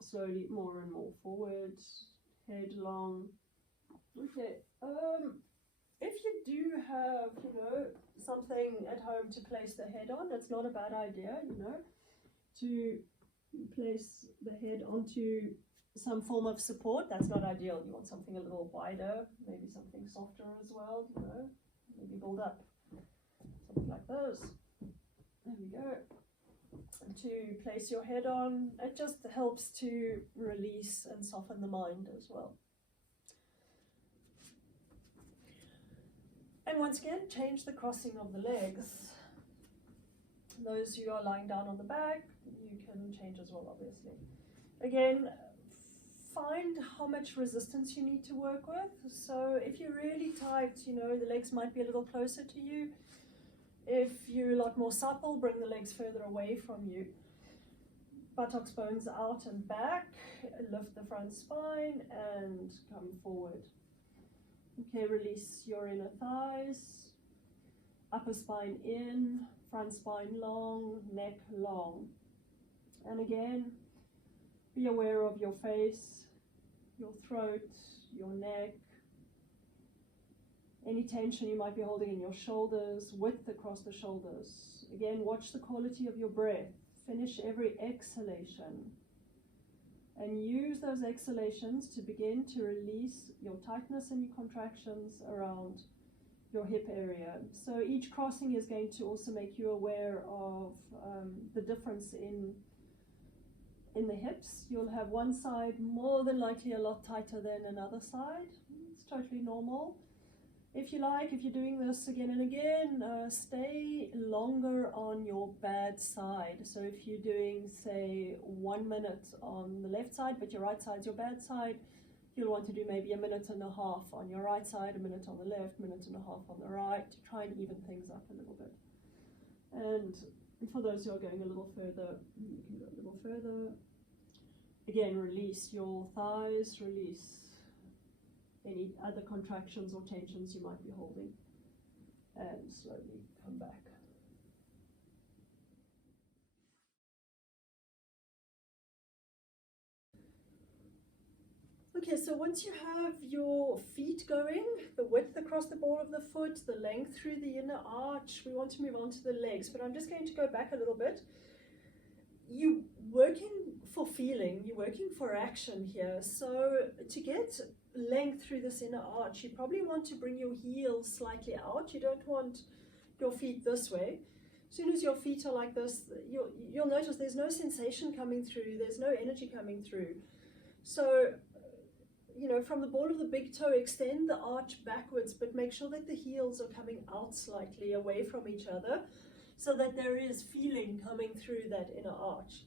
slowly more and more forward, head long. Okay. If you do have, something at home to place the head on, that's not a bad idea, to place the head onto some form of support. That's not ideal. You want something a little wider, maybe something softer as well, maybe build up. Something like those. There we go. And to place your head on, it just helps to release and soften the mind as well. And once again, change the crossing of the legs. Those who are lying down on the back, you can change as well, obviously. Again, find how much resistance you need to work with. So if you're really tight, the legs might be a little closer to you. If you're a lot more supple, bring the legs further away from you. Buttocks bones out and back. Lift the front spine and come forward. Okay, release your inner thighs, upper spine in, front spine long, neck long. And again, be aware of your face, your throat, your neck, any tension you might be holding in your shoulders, width across the shoulders. Again, watch the quality of your breath. Finish every exhalation. And use those exhalations to begin to release your tightness and your contractions around your hip area. So each crossing is going to also make you aware of the difference in the hips. You'll have one side more than likely a lot tighter than another side. It's totally normal. If you like, if you're doing this again and again, stay longer on your bad side. So if you're doing, say, 1 minute on the left side, but your right side's your bad side, you'll want to do maybe 1.5 minutes on your right side, 1 minute on the left, 1.5 minutes on the right, to try and even things up a little bit. And for those who are going a little further, you can go a little further. Again, release your thighs, release any other contractions or tensions you might be holding, and slowly come back. Okay, so once you have your feet going, the width across the ball of the foot, the length through the inner arch, we want to move on to the legs, but I'm just going to go back a little bit. You're working for feeling, you're working for action here. So to get length through this inner arch, you probably want to bring your heels slightly out. You don't want your feet this way. As soon as your feet are like this, you'll notice there's no sensation coming through, there's no energy coming through. So, you know, from the ball of the big toe, extend the arch backwards, but make sure that the heels are coming out slightly away from each other, so that there is feeling coming through that inner arch.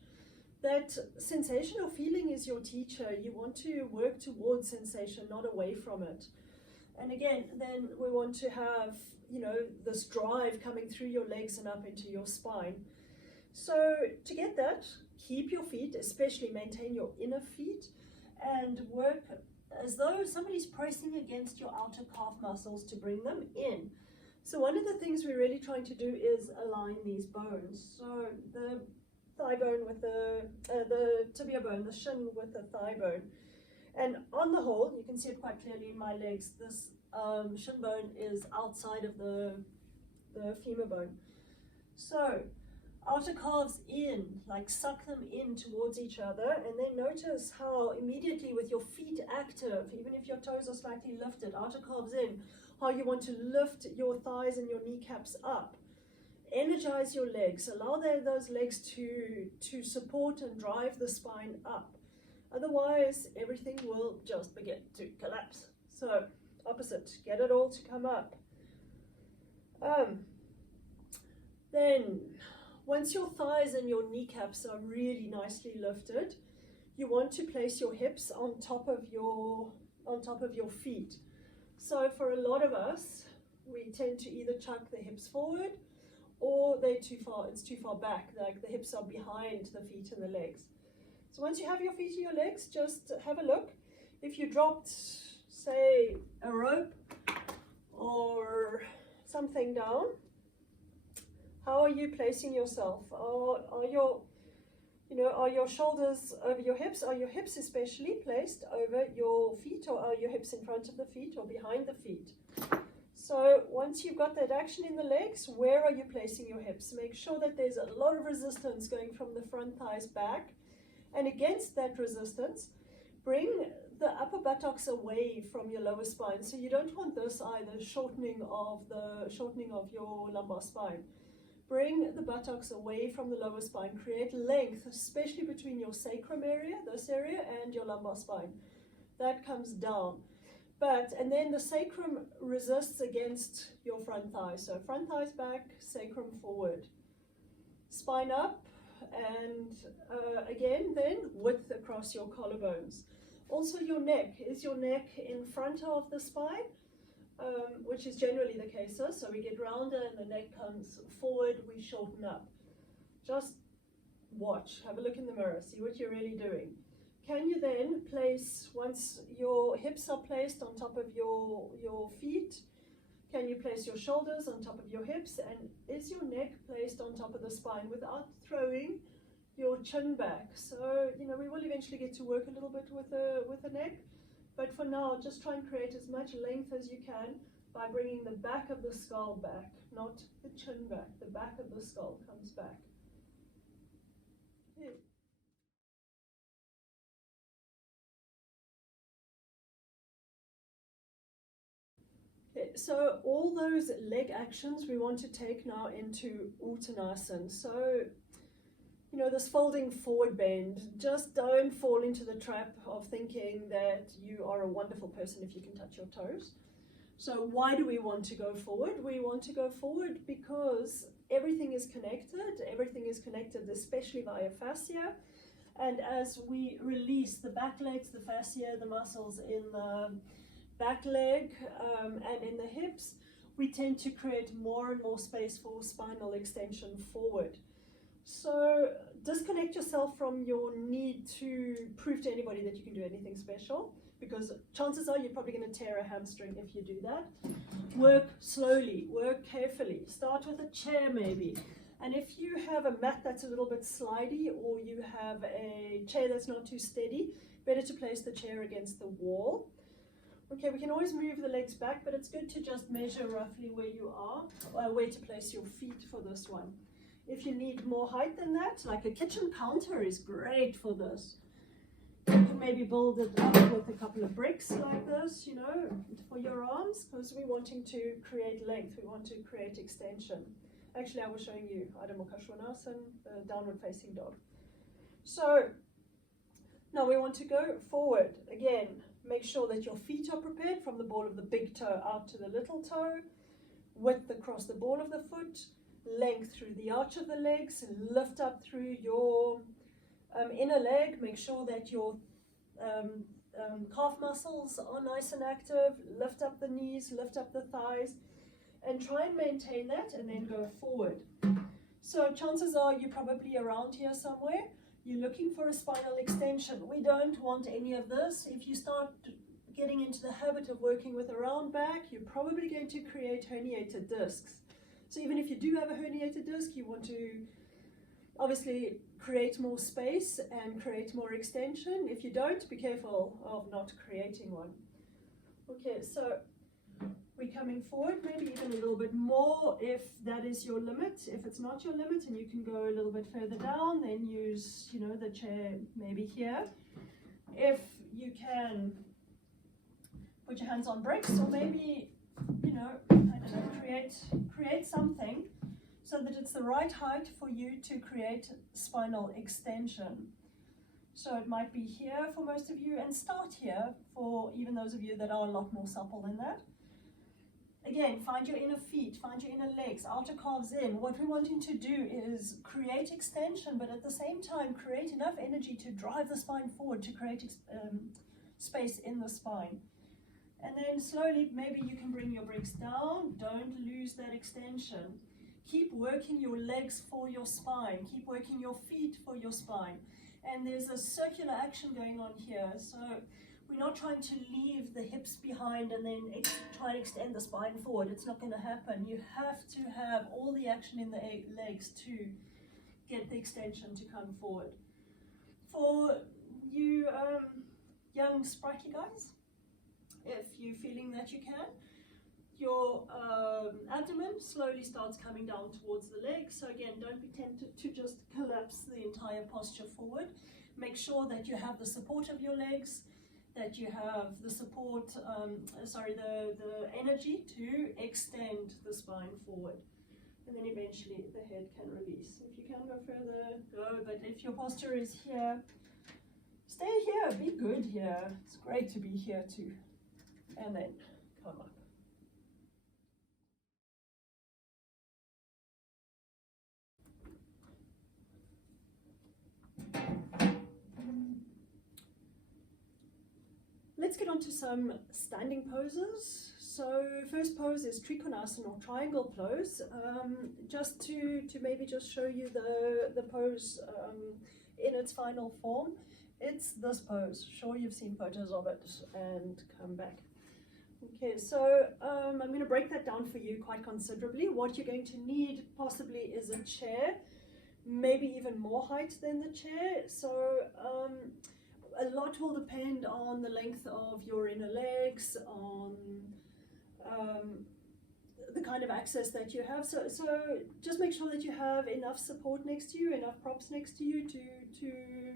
That sensation or feeling is your teacher. You want to work towards sensation, not away from it. And again, then we want to have, you know, this drive coming through your legs and up into your spine. So to get that, keep your feet, especially maintain your inner feet, and work as though somebody's pressing against your outer calf muscles to bring them in. So one of the things we're really trying to do is align these bones. So the thigh bone with the tibia bone, the shin with the thigh bone. And on the whole, you can see it quite clearly in my legs, this shin bone is outside of the femur bone. So outer calves in, like suck them in towards each other, and then notice how immediately with your feet active, even if your toes are slightly lifted, outer calves in, how you want to lift your thighs and your kneecaps up. Energize your legs, allow those legs to support and drive the spine up. Otherwise, everything will just begin to collapse. So, opposite, get it all to come up. Then, once your thighs and your kneecaps are really nicely lifted, you want to place your hips on top of your feet. So for a lot of us, we tend to either chuck the hips forward, or it's too far back, like the hips are behind the feet and the legs. So once you have your feet and your legs, just have a look. If you dropped, say, a rope or something down, how are you placing yourself? Are your shoulders over your hips? Are your hips especially placed over your feet, or are your hips in front of the feet or behind the feet? So once you've got that action in the legs, where are you placing your hips? Make sure that there's a lot of resistance going from the front thighs back, and against that resistance, bring the upper buttocks away from your lower spine. So you don't want this either, shortening of your lumbar spine. Bring the buttocks away from the lower spine. Create length, especially between your sacrum area, this area, and your lumbar spine. That comes down. And then the sacrum resists against your front thighs. So front thighs back, sacrum forward. Spine up, and again, then width across your collarbones. Also your neck. Is your neck in front of the spine? Which is generally the case. So we get rounder and the neck comes forward, we shorten up. Just watch, have a look in the mirror, see what you're really doing. Can you then place, once your hips are placed on top of your feet, can you place your shoulders on top of your hips, and is your neck placed on top of the spine without throwing your chin back? So, you know, we will eventually get to work a little bit with the neck. But for now, just try and create as much length as you can by bringing the back of the skull back, not the chin back. The back of the skull comes back. Okay. Okay, so all those leg actions we want to take now into Uttanasana. So, you know, this folding forward bend, just don't fall into the trap of thinking that you are a wonderful person if you can touch your toes. So why do we want to go forward? We want to go forward because everything is connected, especially via fascia. And as we release the back legs, the fascia, the muscles in the back leg and in the hips, we tend to create more and more space for spinal extension forward. So disconnect yourself from your need to prove to anybody that you can do anything special, because chances are you're probably going to tear a hamstring if you do that. Work slowly, work carefully. Start with a chair maybe. And if you have a mat that's a little bit slidey, or you have a chair that's not too steady, better to place the chair against the wall. Okay, we can always move the legs back, but it's good to just measure roughly where you are, where to place your feet for this one. If you need more height than that, like a kitchen counter is great for this. You can maybe build it up with a couple of bricks like this, you know, for your arms, because we're wanting to create length, we want to create extension. Actually, I was showing you Adho Mukha Svanasana, the downward facing dog. So now we want to go forward. Again, make sure that your feet are prepared from the ball of the big toe out to the little toe, width across the ball of the foot, length through the arch of the legs, and lift up through your inner leg. Make sure that your calf muscles are nice and active. Lift up the knees, lift up the thighs, and try and maintain that, and then go forward. So chances are you're probably around here somewhere. You're looking for a spinal extension. We don't want any of this. If you start getting into the habit of working with a round back, you're probably going to create herniated discs. So even if you do have a herniated disc, you want to obviously create more space and create more extension. If you don't, be careful of not creating one. Okay, so we're coming forward, maybe even a little bit more if that is your limit. If it's not your limit and you can go a little bit further down, then use, you know, the chair maybe here. If you can, put your hands on bricks, or maybe, you know, I don't know, create something so that it's the right height for you to create spinal extension. So it might be here for most of you, and start here for even those of you that are a lot more supple than that. Again, find your inner feet, find your inner legs, outer calves in. What we're wanting to do is create extension, but at the same time create enough energy to drive the spine forward, to create space in the spine. And then slowly, maybe you can bring your bricks down. Don't lose that extension. Keep working your legs for your spine. Keep working your feet for your spine. And there's a circular action going on here. So we're not trying to leave the hips behind and then try and extend the spine forward. It's not going to happen. You have to have all the action in the legs to get the extension to come forward. For you young, sprightly guys, if you're feeling that you can, your abdomen slowly starts coming down towards the legs. So again, don't be tempted to just collapse the entire posture forward. Make sure that you have the support of your legs, that you have the support, the energy to extend the spine forward. And then eventually the head can release. If you can go further, go. But if your posture is here, stay here, be good here. It's great to be here too. And then come up. Let's get on to some standing poses. So first pose is Trikonasana, or triangle pose. Just to maybe just show you the pose in its final form. It's this pose. Sure, you've seen photos of it, and come back. Okay, so I'm going to break that down for you quite considerably. What you're going to need possibly is a chair, maybe even more height than the chair. So a lot will depend on the length of your inner legs, on the kind of access that you have. So just make sure that you have enough support next to you, enough props next to you to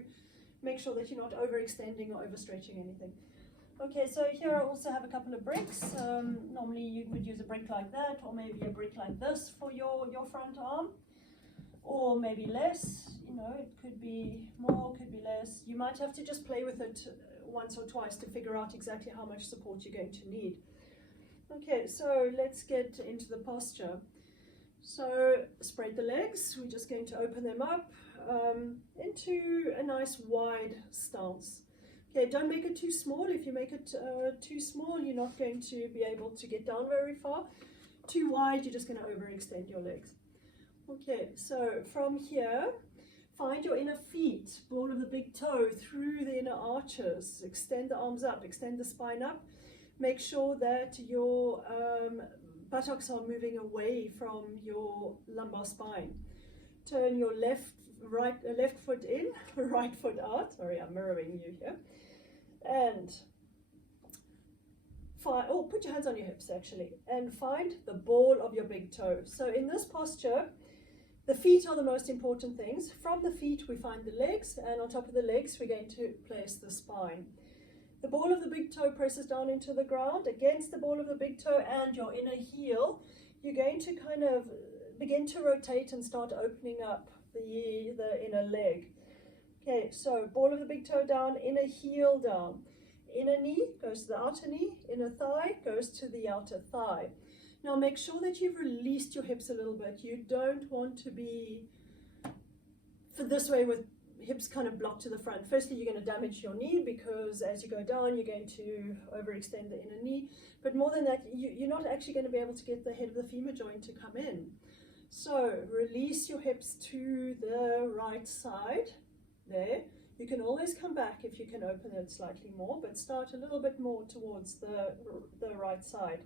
make sure that you're not overextending or overstretching anything. Okay, so here I also have a couple of bricks. Normally you would use a brick like that, or maybe a brick like this for your front arm, or maybe less. You know, it could be more, could be less. You might have to just play with it once or twice to figure out exactly how much support you're going to need. Okay, so let's get into the posture. So spread the legs. We're just going to open them up into a nice wide stance. Okay, don't make it too small. If you make it too small, you're not going to be able to get down very far. Too wide, you're just going to overextend your legs. Okay, so from here, find your inner feet, ball of the big toe through the inner arches. Extend the arms up, extend the spine up. Make sure that your buttocks are moving away from your lumbar spine. Turn your left foot in, right foot out. Sorry, I'm mirroring you here. And put your hands on your hips actually, and find the ball of your big toe. So in this posture, the feet are the most important things. From the feet, we find the legs, and on top of the legs, we're going to place the spine. The ball of the big toe presses down into the ground. Against the ball of the big toe and your inner heel, you're going to kind of begin to rotate and start opening up the inner leg. Okay, so ball of the big toe down, inner heel down. Inner knee goes to the outer knee, inner thigh goes to the outer thigh. Now make sure that you've released your hips a little bit. You don't want to be for this way with hips kind of blocked to the front. Firstly, you're going to damage your knee because as you go down, you're going to overextend the inner knee. But more than that, you're not actually going to be able to get the head of the femur joint to come in. So release your hips to the right side there. You can always come back if you can open it slightly more, but start a little bit more towards the right side.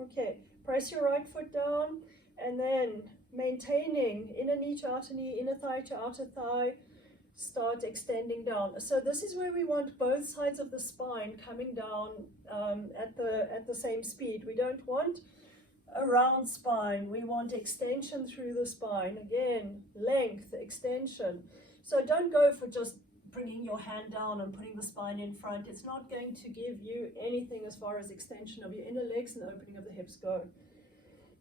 Okay, press your right foot down and then maintaining inner knee to outer knee, inner thigh to outer thigh, start extending down. So this is where we want both sides of the spine coming down at the same speed. We don't want a round spine, we want extension through the spine. Again, length, extension. So don't go for just bringing your hand down and putting the spine in front. It's not going to give you anything as far as extension of your inner legs and opening of the hips go.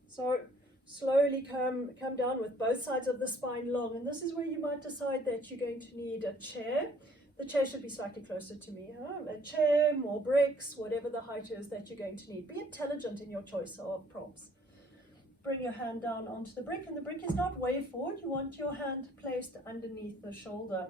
So slowly come down with both sides of the spine long. And this is where you might decide that you're going to need a chair. The chair should be slightly closer to me. A chair, more bricks, whatever the height is that you're going to need. Be intelligent in your choice of props. Bring your hand down onto the brick, and the brick is not way forward. You want your hand placed underneath the shoulder.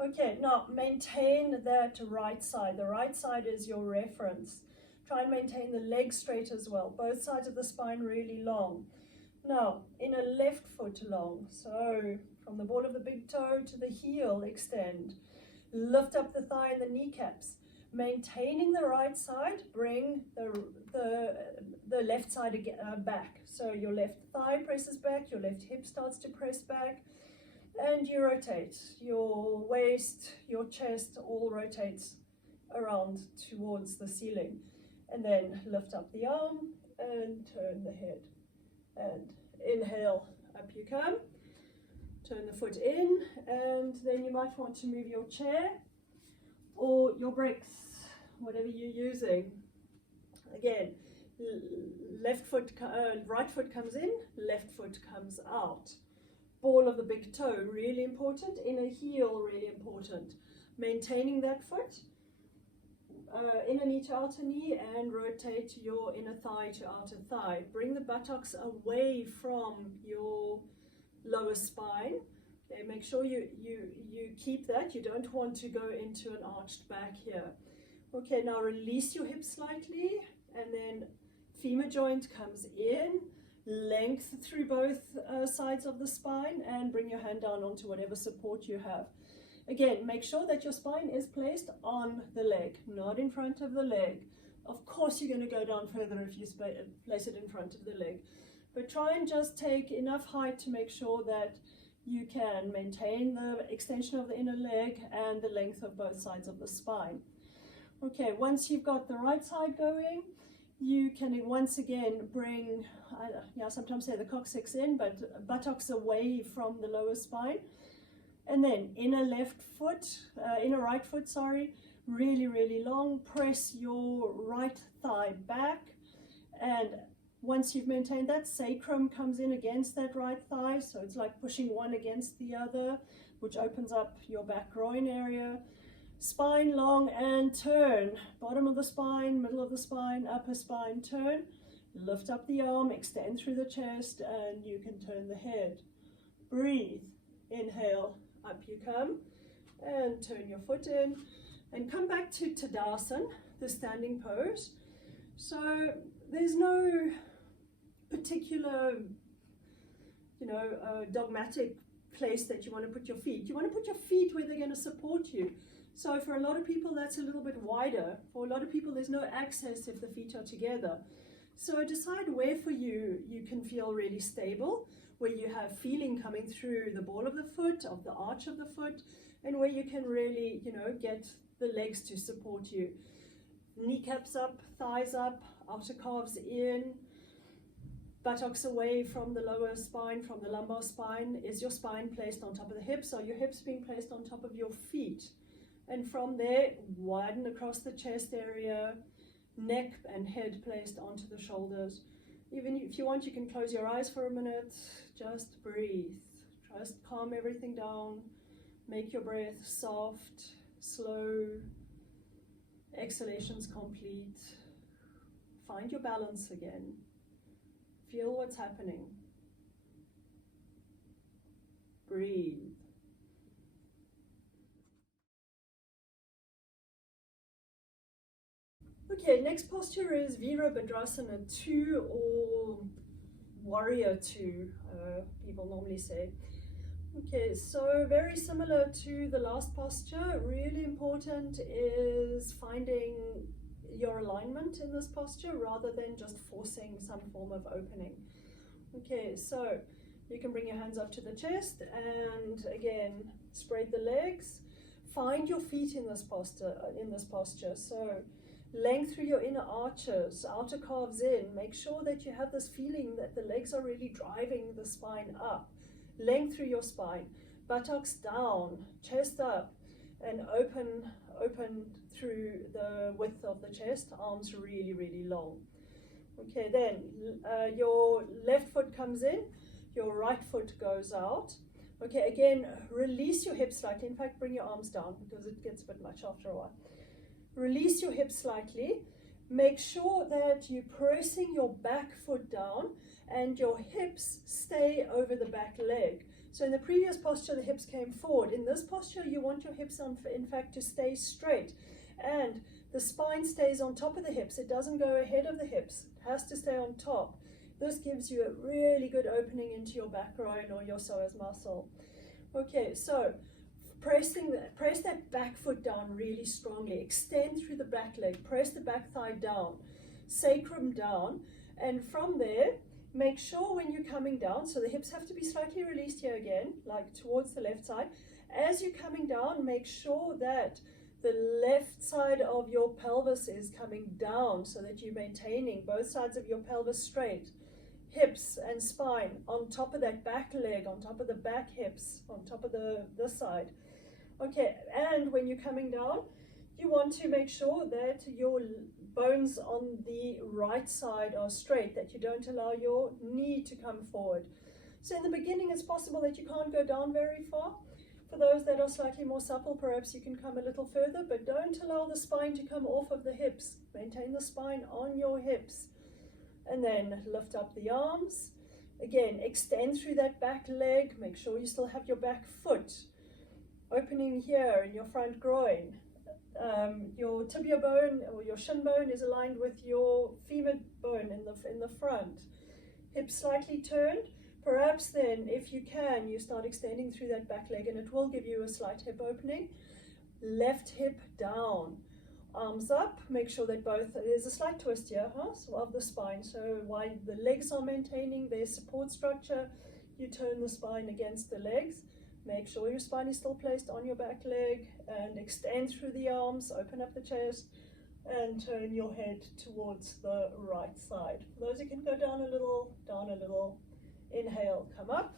Okay, now maintain that right side. The right side is your reference. Try and maintain the legs straight as well. Both sides of the spine really long. Now, inner left foot long. So from the ball of the big toe to the heel, extend. Lift up the thigh and the kneecaps. Maintaining the right side, bring the left side again, back. So your left thigh presses back, your left hip starts to press back, and you rotate. Your waist, your chest all rotates around towards the ceiling. And then lift up the arm and turn the head. And inhale, up you come. Turn the foot in, and then you might want to move your chair or your bricks, whatever you're using. Again, right foot comes in, left foot comes out. Ball of the big toe, really important. Inner heel, really important. Maintaining that foot. Inner knee to outer knee, and rotate your inner thigh to outer thigh. Bring the buttocks away from your lower spine. Okay, make sure you keep that. You don't want to go into an arched back here. Okay, now release your hips slightly, and then femur joint comes in, length through both sides of the spine, and bring your hand down onto whatever support you have. Again, make sure that your spine is placed on the leg, not in front of the leg. Of course, you're going to go down further if you place it in front of the leg. But try and just take enough height to make sure that you can maintain the extension of the inner leg and the length of both sides of the spine. Okay, once you've got the right side going, you can once again bring, sometimes say the coccyx in, but buttocks away from the lower spine. And then inner right foot, really, really long. Press your right thigh back, and once you've maintained that, sacrum comes in against that right thigh, so it's like pushing one against the other, which opens up your back groin area. Spine long and turn. Bottom of the spine, middle of the spine, upper spine, turn. Lift up the arm, extend through the chest, and you can turn the head. Breathe. Inhale, up you come, and turn your foot in, and come back to Tadasana, the standing pose. So there's no particular, dogmatic place that you want to put your feet. You want to put your feet where they're going to support you. So for a lot of people, that's a little bit wider. For a lot of people, there's no access if the feet are together. So decide where for you can feel really stable, where you have feeling coming through the ball of the foot, of the arch of the foot, and where you can really, get the legs to support you. Kneecaps up, thighs up, outer calves in, buttocks away from the lower spine, from the lumbar spine. Is your spine placed on top of the hips? Are your hips being placed on top of your feet? And from there, widen across the chest area, neck and head placed onto the shoulders. Even if you want, you can close your eyes for a minute. Just breathe. Just calm everything down. Make your breath soft, slow. Exhalations complete. Find your balance again. Feel what's happening. Breathe. Okay, next posture is Virabhadrasana 2 or Warrior 2, people normally say. Okay, so very similar to the last posture. Really important is finding your alignment in this posture rather than just forcing some form of opening. Okay, so you can bring your hands up to the chest and again spread the legs. Find your feet in this posture. So length through your inner arches, outer calves in. Make sure that you have this feeling that the legs are really driving the spine up. Length through your spine, buttocks down, chest up, and open through the width of the chest, arms really, really long. Okay, then your left foot comes in, your right foot goes out. Okay, again, release your hips slightly. In fact, bring your arms down because it gets a bit much after a while. Release your hips slightly. Make sure that you're pressing your back foot down and your hips stay over the back leg. So in the previous posture, the hips came forward. In this posture, you want your hips, in fact, to stay straight. And the spine stays on top of the hips. It doesn't go ahead of the hips. It has to stay on top. This gives you a really good opening into your back groin or your psoas muscle. Okay, so press that back foot down really strongly. Extend through the back leg. Press the back thigh down. Sacrum down. And from there, make sure when you're coming down, so the hips have to be slightly released here again, like towards the left side. As you're coming down, make sure that the left side of your pelvis is coming down so that you're maintaining both sides of your pelvis straight. Hips and spine on top of that back leg, on top of the back hips, on top of this side. Okay, and when you're coming down, you want to make sure that your bones on the right side are straight, that you don't allow your knee to come forward. So in the beginning, it's possible that you can't go down very far. For those that are slightly more supple, perhaps you can come a little further, but don't allow the spine to come off of the hips. Maintain the spine on your hips. And then lift up the arms. Again, extend through that back leg. Make sure you still have your back foot opening here in your front groin. Your tibia bone or your shin bone is aligned with your femur bone in the front. Hips slightly turned. Perhaps then, if you can, you start extending through that back leg and it will give you a slight hip opening. Left hip down. Arms up. Make sure that there's a slight twist here, so of the spine. So while the legs are maintaining their support structure, you turn the spine against the legs. Make sure your spine is still placed on your back leg and extend through the arms, open up the chest and turn your head towards the right side. For those who can go down a little, inhale, come up,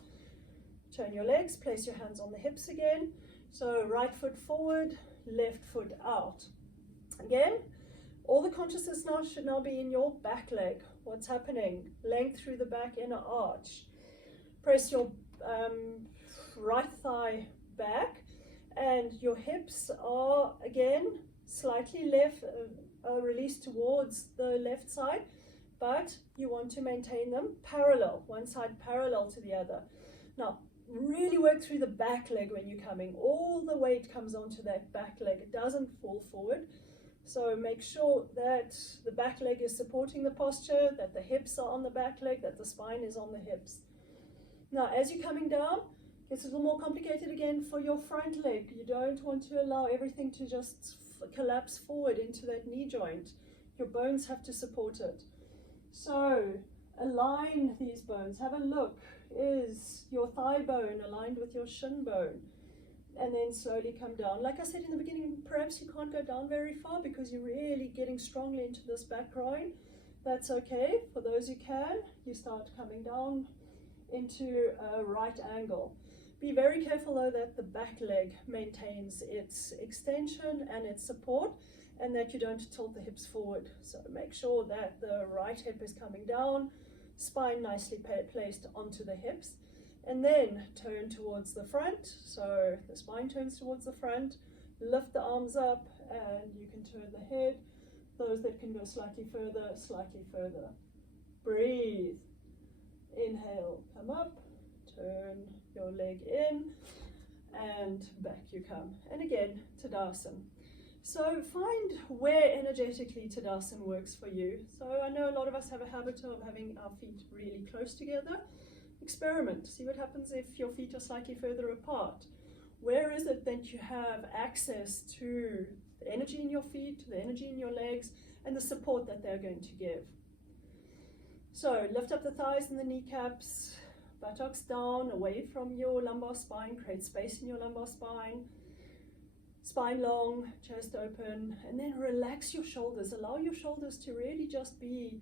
turn your legs, place your hands on the hips again. So right foot forward, left foot out. Again, all the consciousness now should now be in your back leg. What's happening? Length through the back inner arch. Press your right thigh back and and your hips are again slightly left, released towards the left side, but you want to maintain them parallel, one side parallel to the other. Now, really work through the back leg when you're coming. All the weight comes onto that back leg. It doesn't fall forward. So make sure that the back leg is supporting the posture, that the hips are on the back leg, that the spine is on the hips. Now, as you're coming down, it gets a little more complicated again for your front leg. You don't want to allow everything to just collapse forward into that knee joint. Your bones have to support it. So align these bones. Have a look. Is your thigh bone aligned with your shin bone? And then slowly come down. Like I said in the beginning, perhaps you can't go down very far because you're really getting strongly into this back groin. That's okay. For those who can, you start coming down into a right angle. Be very careful though that the back leg maintains its extension and its support, and that you don't tilt the hips forward. So make sure that the right hip is coming down, spine nicely placed onto the hips, and then turn towards the front. So the spine turns towards the front, lift the arms up, and you can turn the head. Those that can go slightly further, slightly further. Breathe. Inhale, come up, turn your leg in, and back you come. And again, Tadasana. So find where energetically Tadasana works for you. So I know a lot of us have a habit of having our feet really close together. Experiment, see what happens if your feet are slightly further apart. Where is it that you have access to the energy in your feet, the energy in your legs, and the support that they're going to give? So lift up the thighs and the kneecaps, buttocks down, away from your lumbar spine, create space in your lumbar spine. Spine long, chest open, and then relax your shoulders. Allow your shoulders to really just be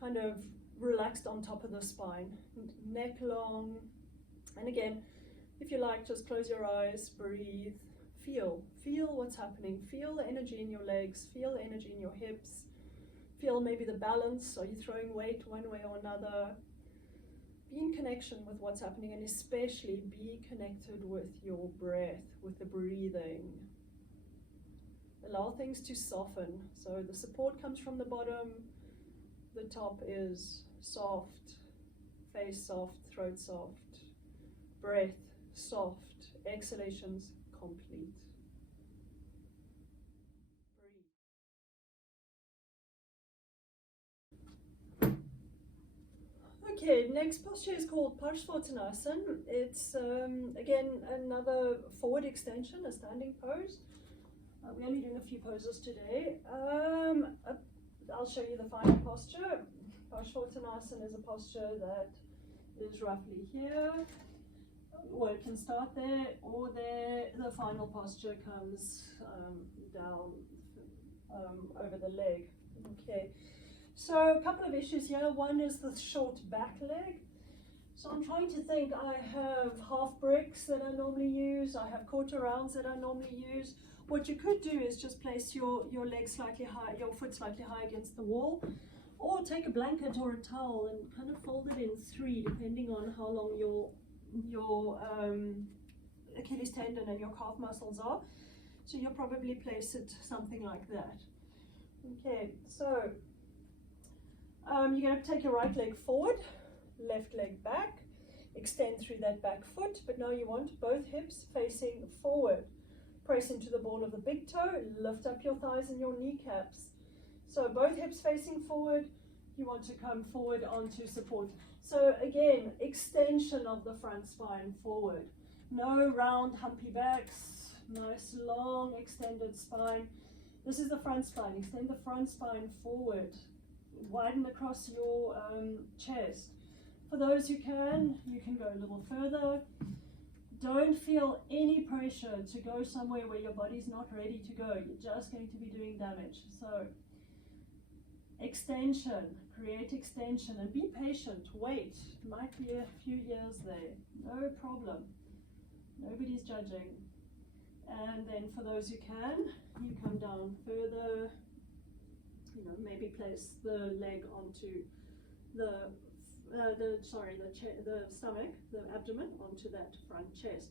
kind of relaxed on top of the spine. Neck long. And again, if you like, just close your eyes, breathe, feel what's happening. Feel the energy in your legs, feel the energy in your hips. Feel maybe the balance. Are you throwing weight one way or another? Be in connection with what's happening, and especially be connected with your breath, with the breathing. Allow things to soften. So the support comes from the bottom, the top is soft, face soft, throat soft, breath soft, exhalations complete. Okay, next posture is called Parshvottanasana. It's again another forward extension, a standing pose. We're only doing a few poses today. I'll show you the final posture. Parshvottanasana is a posture that is roughly here. Or it can start there or there. The final posture comes down over the leg. Okay. So a couple of issues here. One is the short back leg. So I'm trying to think. I have half bricks that I normally use. I have quarter rounds that I normally use. What you could do is just place your leg slightly high, your foot slightly high against the wall, or take a blanket or a towel and kind of fold it in three, depending on how long your Achilles tendon and your calf muscles are. So you'll probably place it something like that. Okay, so you're going to take your right leg forward, left leg back, extend through that back foot, but now you want both hips facing forward. Press into the ball of the big toe, lift up your thighs and your kneecaps. So both hips facing forward, you want to come forward onto support. So again, extension of the front spine forward. No round humpy backs, nice long extended spine. This is the front spine. Extend the front spine forward. Widen across your chest. For those who can, you can go a little further. Don't feel any pressure to go somewhere where your body's not ready to go. You're just going to be doing damage. So extension, create extension, and be patient. Wait, it might be a few years there. No problem. Nobody's judging. And then for those who can, you come down further. You know, maybe place the leg onto the stomach, the abdomen onto that front chest.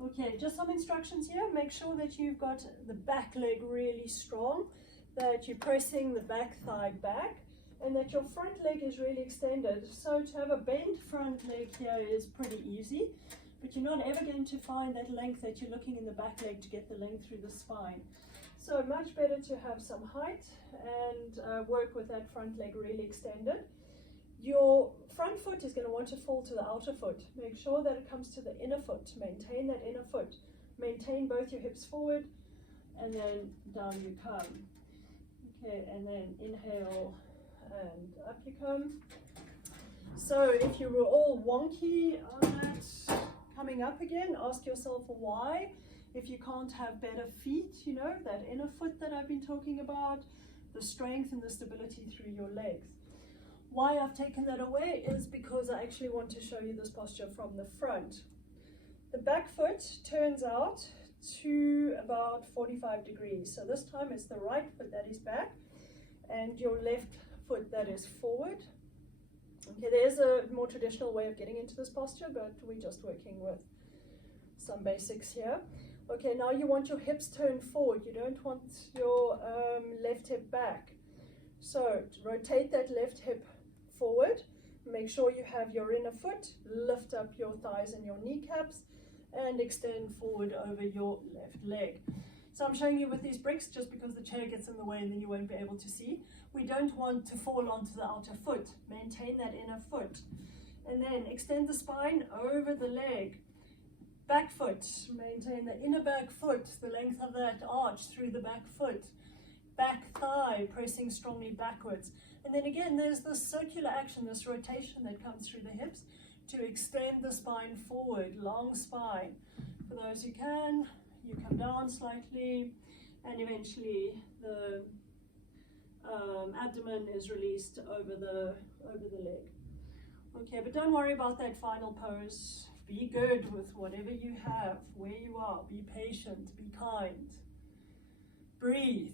Okay, just some instructions here. Make sure that you've got the back leg really strong, that you're pressing the back thigh back, and that your front leg is really extended. So to have a bent front leg here is pretty easy, but you're not ever going to find that length that you're looking in the back leg to get the length through the spine. So much better to have some height and work with that front leg really extended. Your front foot is going to want to fall to the outer foot. Make sure that it comes to the inner foot. Maintain that inner foot. Maintain both your hips forward, and then down you come. Okay, and then inhale and up you come. So if you were all wonky on that coming up again, ask yourself why. If you can't have better feet, you know, that inner foot that I've been talking about, the strength and the stability through your legs. Why I've taken that away is because I actually want to show you this posture from the front. The back foot turns out to about 45 degrees. So this time it's the right foot that is back and your left foot that is forward. Okay, there's a more traditional way of getting into this posture, but we're just working with some basics here. Okay, now you want your hips turned forward. You don't want your left hip back. So rotate that left hip forward. Make sure you have your inner foot. Lift up your thighs and your kneecaps and extend forward over your left leg. So I'm showing you with these bricks just because the chair gets in the way and then you won't be able to see. We don't want to fall onto the outer foot. Maintain that inner foot. And then extend the spine over the leg. Back foot. Maintain the inner back foot, the length of that arch through the back foot. Back thigh pressing strongly backwards. And then again, there's this circular action, this rotation that comes through the hips to extend the spine forward, long spine. For those who can, you come down slightly, and eventually the abdomen is released over the leg. Okay, but don't worry about that final pose. Be good with whatever you have, where you are. Be patient, be kind. Breathe.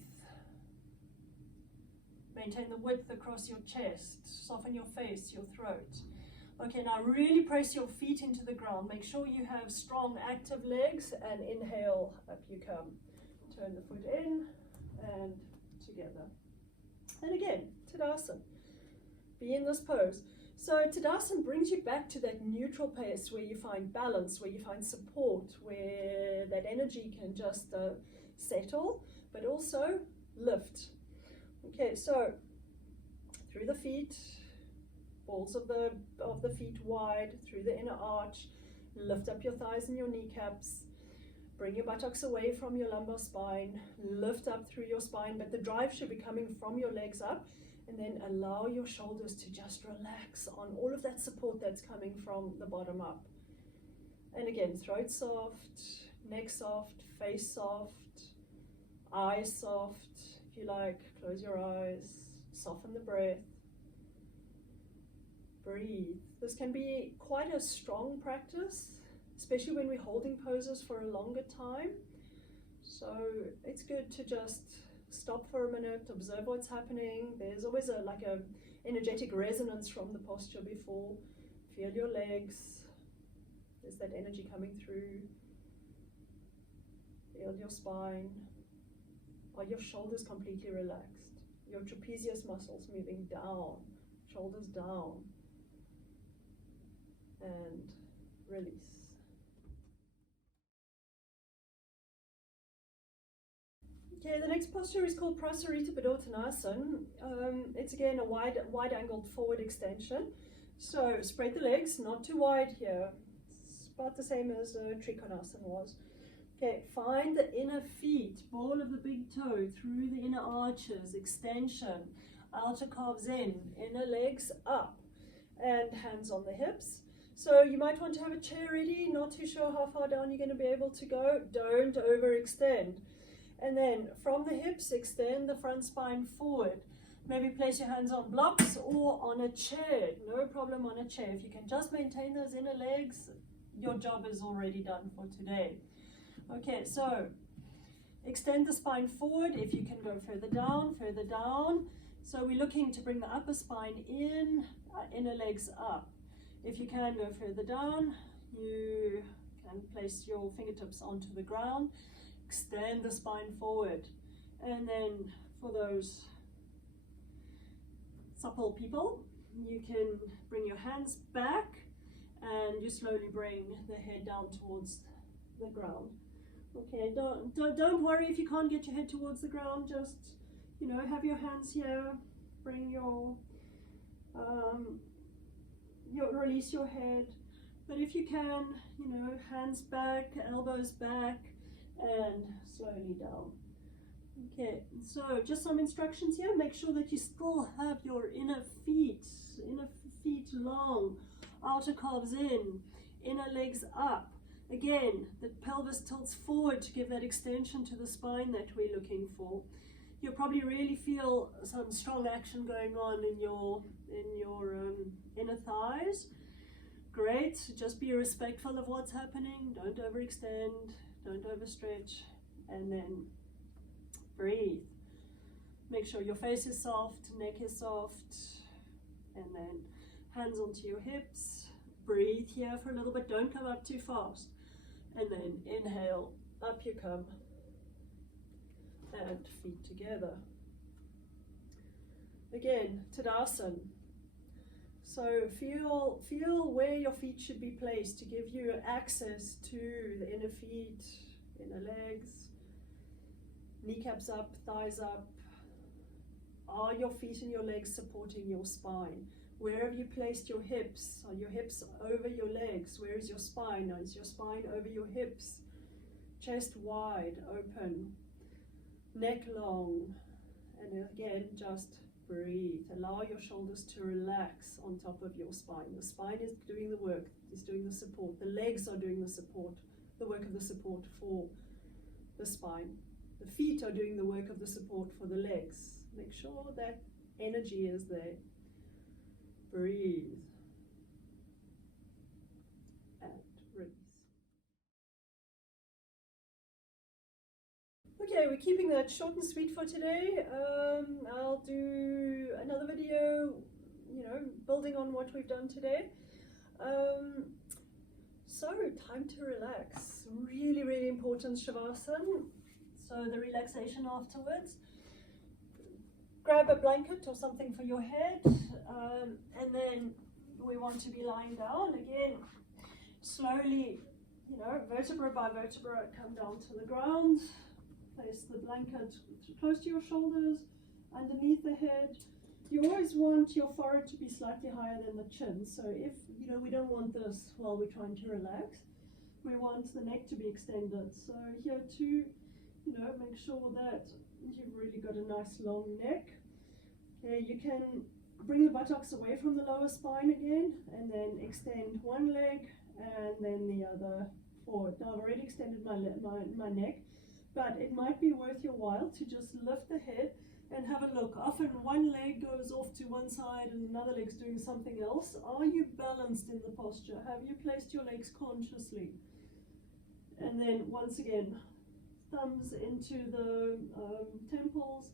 Maintain the width across your chest. Soften your face, your throat. Okay, now really press your feet into the ground. Make sure you have strong, active legs, and inhale, up you come. Turn the foot in and together. And again, Tadasana. Be in this pose. So Tadasana brings you back to that neutral place where you find balance, where you find support, where that energy can just settle, but also lift. Okay, so through the feet, balls of the feet wide, through the inner arch, lift up your thighs and your kneecaps, bring your buttocks away from your lumbar spine, lift up through your spine, but the drive should be coming from your legs up, and then allow your shoulders to just relax on all of that support that's coming from the bottom up. And again, throat soft, neck soft, face soft, eyes soft. If you like, close your eyes, soften the breath. Breathe. This can be quite a strong practice, especially when we're holding poses for a longer time. So it's good to just stop for a minute, observe what's happening. There's always a energetic resonance from the posture before. Feel your legs. There's that energy coming through. Feel your spine. Are your shoulders completely relaxed? Your trapezius muscles moving down, shoulders down, and release. Okay, the next posture is called Prasarita Padottanasana. It's again a wide-angled forward extension. So spread the legs, not too wide here. It's about the same as Trikonasana was. Okay, find the inner feet, ball of the big toe through the inner arches, extension, outer calves in, inner legs up, and hands on the hips. So you might want to have a chair ready, not too sure how far down you're going to be able to go. Don't overextend. And then from the hips, extend the front spine forward. Maybe place your hands on blocks or on a chair. No problem on a chair. If you can just maintain those inner legs, your job is already done for today. Okay, so extend the spine forward. If you can go further down, further down. So we're looking to bring the upper spine in, inner legs up. If you can go further down, you and place your fingertips onto the ground. Extend the spine forward. And then for those supple people, you can bring your hands back and you slowly bring the head down towards the ground. Okay, don't worry if you can't get your head towards the ground. Just, you know, have your hands here. Bring your release your head. But if you can, you know, hands back, elbows back, and slowly down. Okay, so just some instructions here. Make sure that you still have your inner feet long, outer calves in, inner legs up. Again, the pelvis tilts forward to give that extension to the spine that we're looking for. You'll probably really feel some strong action going on in your inner thighs. Great, just be respectful of what's happening. Don't overextend, don't overstretch, and then breathe. Make sure your face is soft, neck is soft, and then hands onto your hips. Breathe here for a little bit, don't come up too fast. And then inhale, up you come, and feet together. Again, Tadasana. So feel where your feet should be placed to give you access to the inner feet, inner legs, kneecaps up, thighs up. Are your feet and your legs supporting your spine? Where have you placed your hips? Are your hips over your legs? Where is your spine? Is your spine over your hips? Chest wide, open, neck long, and again, just breathe. Allow your shoulders to relax on top of your spine. The spine is doing the work, is doing the support. The legs are doing the support, the work of the support for the spine. The feet are doing the work of the support for the legs. Make sure that energy is there. Breathe. And release. Okay, we're keeping that short and sweet for today. I'll do another video, you know, building on what we've done today. So, time to relax. Really, really important Shavasana. So the relaxation afterwards. Grab a blanket or something for your head, and then we want to be lying down. Again, slowly, you know, vertebra by vertebra, come down to the ground. Place the blanket close to your shoulders, underneath the head. You always want your forehead to be slightly higher than the chin. So if, you know, we don't want this while we're trying to relax, we want the neck to be extended. So here too, you know, make sure that you've really got a nice long neck. Okay, you can bring the buttocks away from the lower spine again, and then extend one leg and then the other forward. Now I've already extended my neck, but it might be worth your while to just lift the head and have a look. Often one leg goes off to one side and another leg's doing something else. Are you balanced in the posture? Have you placed your legs consciously? And then once again, thumbs into the temples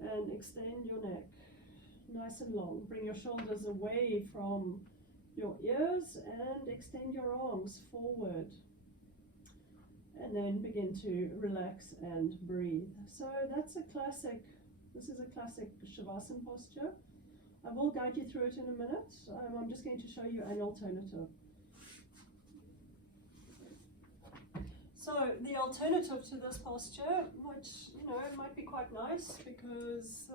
and extend your neck nice and long. Bring your shoulders away from your ears and extend your arms forward. And then begin to relax and breathe. So that's a classic, this is a classic Shavasana posture. I will guide you through it in a minute. I'm just going to show you an alternative. So the alternative to this posture, which, you know, it might be quite nice because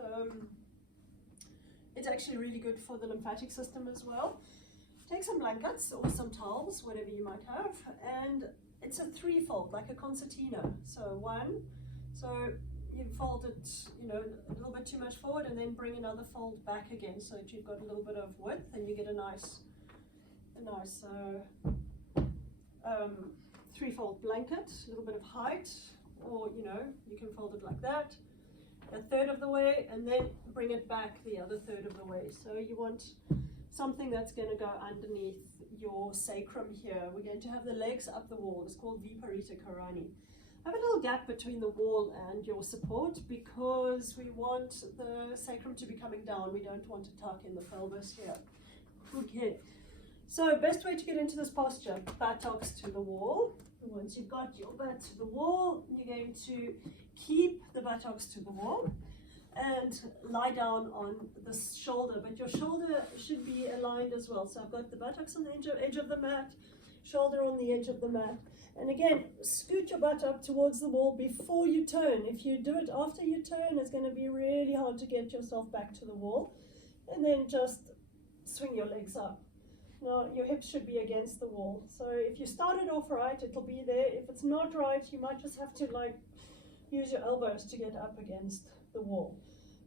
it's actually really good for the lymphatic system as well. Take some blankets or some towels, whatever you might have, and it's a threefold, like a concertina. So one, so you fold it, you know, a little bit too much forward, and then bring another fold back again, so that you've got a little bit of width, and you get a nice threefold blanket, a little bit of height, or, you know, you can fold it like that, a third of the way, and then bring it back the other third of the way. So you want something that's going to go underneath your sacrum here. We're going to have the legs up the wall. It's called Viparita Karani. Have a little gap between the wall and your support because we want the sacrum to be coming down. We don't want to tuck in the pelvis here. Okay, So best way to get into this posture, buttocks to the wall. And once you've got your butt to the wall, you're going to keep the buttocks to the wall and lie down on the shoulder, but your shoulder should be aligned as well. So I've got the buttocks on the edge of the mat, shoulder on the edge of the mat. And again, scoot your butt up towards the wall before you turn. If you do it after you turn, it's going to be really hard to get yourself back to the wall. And then just swing your legs up. Now, your hips should be against the wall. So if you start it off right, it'll be there. If it's not right, you might just have to use your elbows to get up against the wall.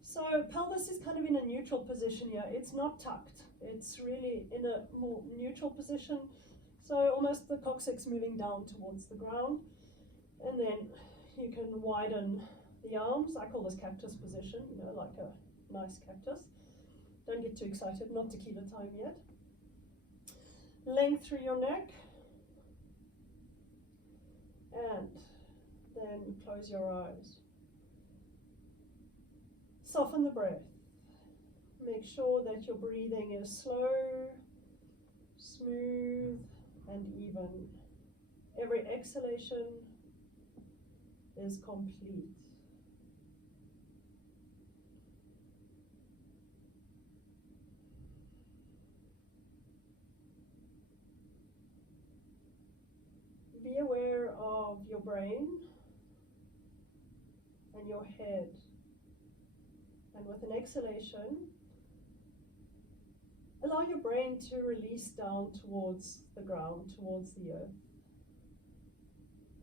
So pelvis is kind of in a neutral position here. It's not tucked. It's really in a more neutral position. So almost the coccyx moving down towards the ground. And then you can widen the arms. I call this cactus position, like a nice cactus. Don't get too excited, not tequila time yet. Length through your neck. And then close your eyes. Soften the breath. Make sure that your breathing is slow, smooth, and even. Every exhalation is complete. Be aware of your brain and your head. And with an exhalation, allow your brain to release down towards the ground, towards the earth.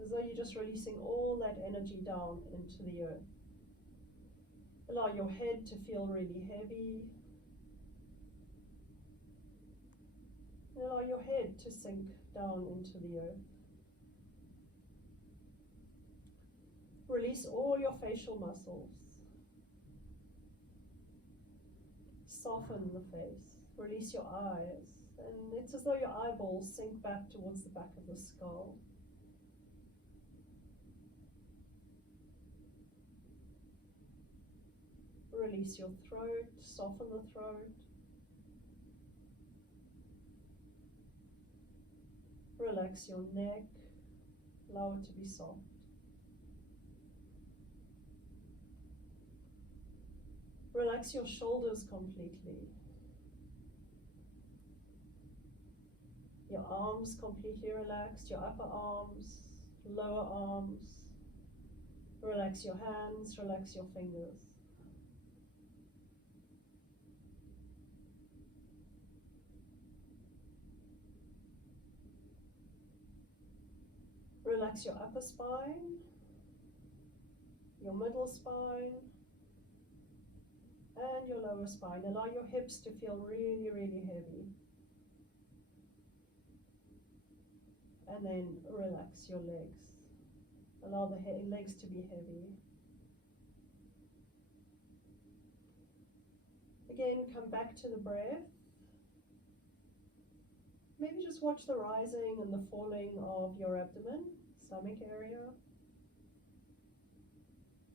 As though you're just releasing all that energy down into the earth. Allow your head to feel really heavy. Allow your head to sink down into the earth. Release all your facial muscles. Soften the face. Release your eyes. And it's as though your eyeballs sink back towards the back of the skull. Release your throat. Soften the throat. Relax your neck. Allow it to be soft. Relax your shoulders completely. Your arms completely relaxed, your upper arms, lower arms. Relax your hands, relax your fingers. Relax your upper spine, your middle spine, and your lower spine. Allow your hips to feel really, really heavy. And then relax your legs. Allow the legs to be heavy. Again, come back to the breath. Maybe just watch the rising and the falling of your abdomen, stomach area.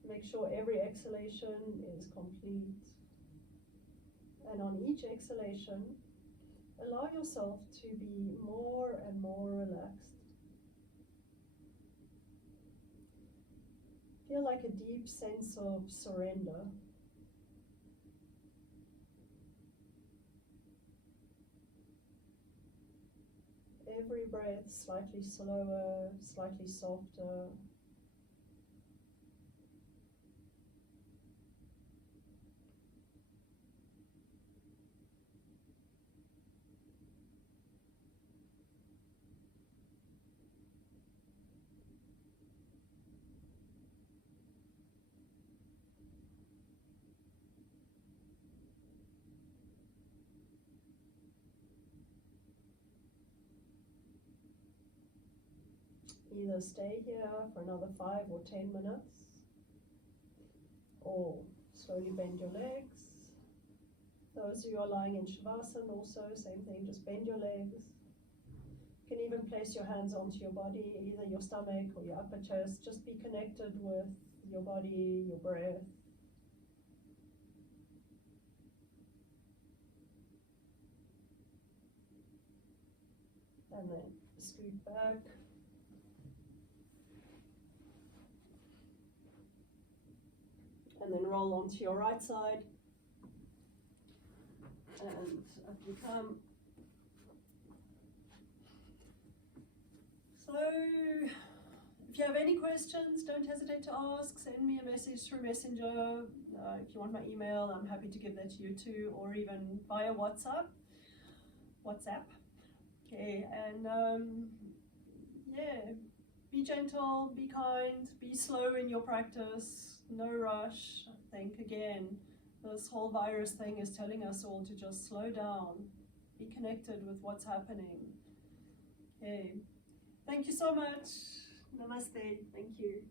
Make sure every exhalation is complete. And on each exhalation, allow yourself to be more and more relaxed. Feel like a deep sense of surrender. Every breath slightly slower, slightly softer. Either stay here for another 5 or 10 minutes, or slowly bend your legs. Those who are lying in Shavasana also, same thing, just bend your legs. You can even place your hands onto your body, either your stomach or your upper chest. Just be connected with your body, your breath. and then scoot back. And then roll onto your right side. And up you come. So, if you have any questions, don't hesitate to ask. Send me a message through Messenger. If you want my email, I'm happy to give that to you too, or even via WhatsApp. Okay, and yeah, be gentle, be kind, be slow in your practice, no rush. I think again, this whole virus thing is telling us all to just slow down, be connected with what's happening. Okay, thank you so much. Namaste. Thank you.